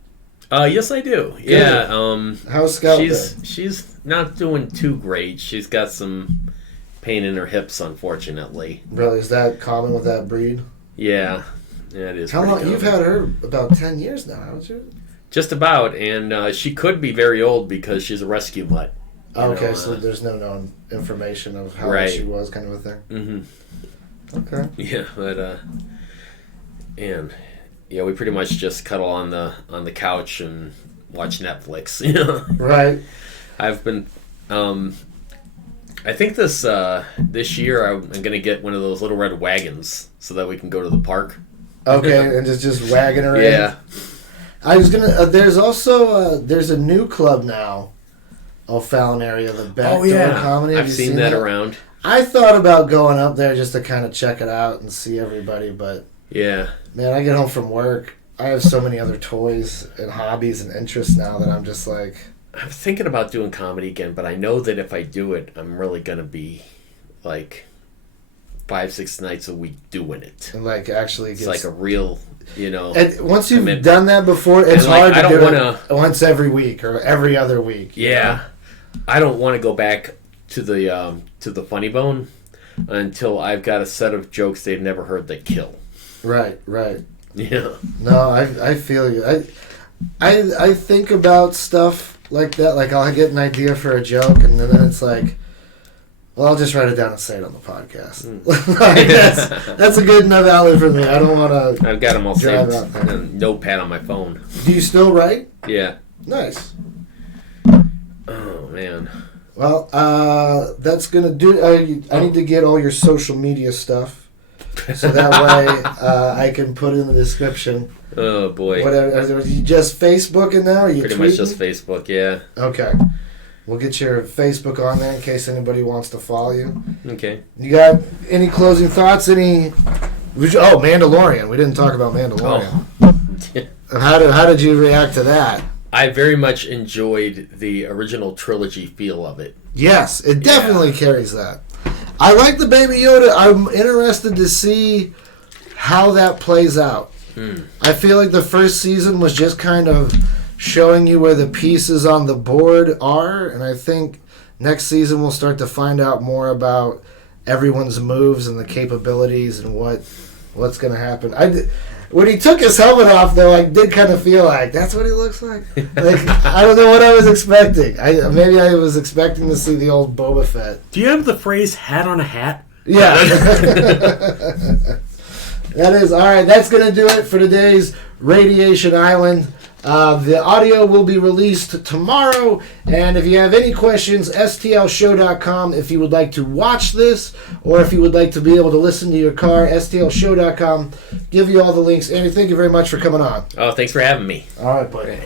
Yes, I do. Good. Yeah. How's Scout? She's not doing too great. She's got some pain in her hips, unfortunately. Really? Is that common with that breed? Yeah. Yeah, it is. How long? Common. You've had her about 10 years now, haven't you? Just about, and she could be very old because she's a rescue mutt. Okay, so there's no known information of how old she was, kind of a thing. Mm-hmm. Okay. Yeah, but and yeah, we pretty much just cuddle on the couch and watch Netflix. Right. I've been, I think this year I'm gonna get one of those little red wagons so that we can go to the park. Okay, and just wagging her in. Yeah. I was gonna. There's also there's a new club now, O'Fallon area, the Backdoor Comedy. I've seen that around. I thought about going up there just to kind of check it out and see everybody, but yeah, man, I get home from work. I have so many other toys and hobbies and interests now that I'm just like. I'm thinking about doing comedy again, but I know that if I do it, I'm really gonna be like 5-6 nights a week doing it. And like actually it's like a real, And once you've done that before, it's hard to do it once every week or every other week. Yeah. I don't want to go back to the funny bone until I've got a set of jokes they've never heard that kill. Right. Yeah. No, I feel you. I think about stuff like that. Like I'll get an idea for a joke, and then it's like, well, I'll just write it down and say it on the podcast. That's a good enough outlet for me. I don't want to. I've got them all saved in a notepad on my phone. Do you still write? Yeah. Nice. Oh man. Well, that's gonna do. I need to get all your social media stuff, so that way I can put in the description. Oh boy. Whatever. Are you just Facebooking now? Or are you pretty tweeting? much just Facebook? Yeah. Okay. We'll get your Facebook on there in case anybody wants to follow you. Okay. You got any closing thoughts? Mandalorian. We didn't talk about Mandalorian. Oh. How did you react to that? I very much enjoyed the original trilogy feel of it. Yes, it definitely carries that. I like the Baby Yoda. I'm interested to see how that plays out. I feel like the first season was just kind of showing you where the pieces on the board are, and I think next season we'll start to find out more about everyone's moves and the capabilities and what's going to happen. When he took his helmet off, though, I did kind of feel like that's what he looks like. Like I don't know what I was expecting. Maybe I was expecting to see the old Boba Fett. Do you have the phrase "hat on a hat"? Yeah. That is all right. That's gonna do it for today's Radiation Island. The audio will be released tomorrow, and if you have any questions, stlshow.com if you would like to watch this, or if you would like to be able to listen to your car, stlshow.com. Give you all the links. Andy, thank you very much for coming on. Oh, thanks for having me. All right, buddy.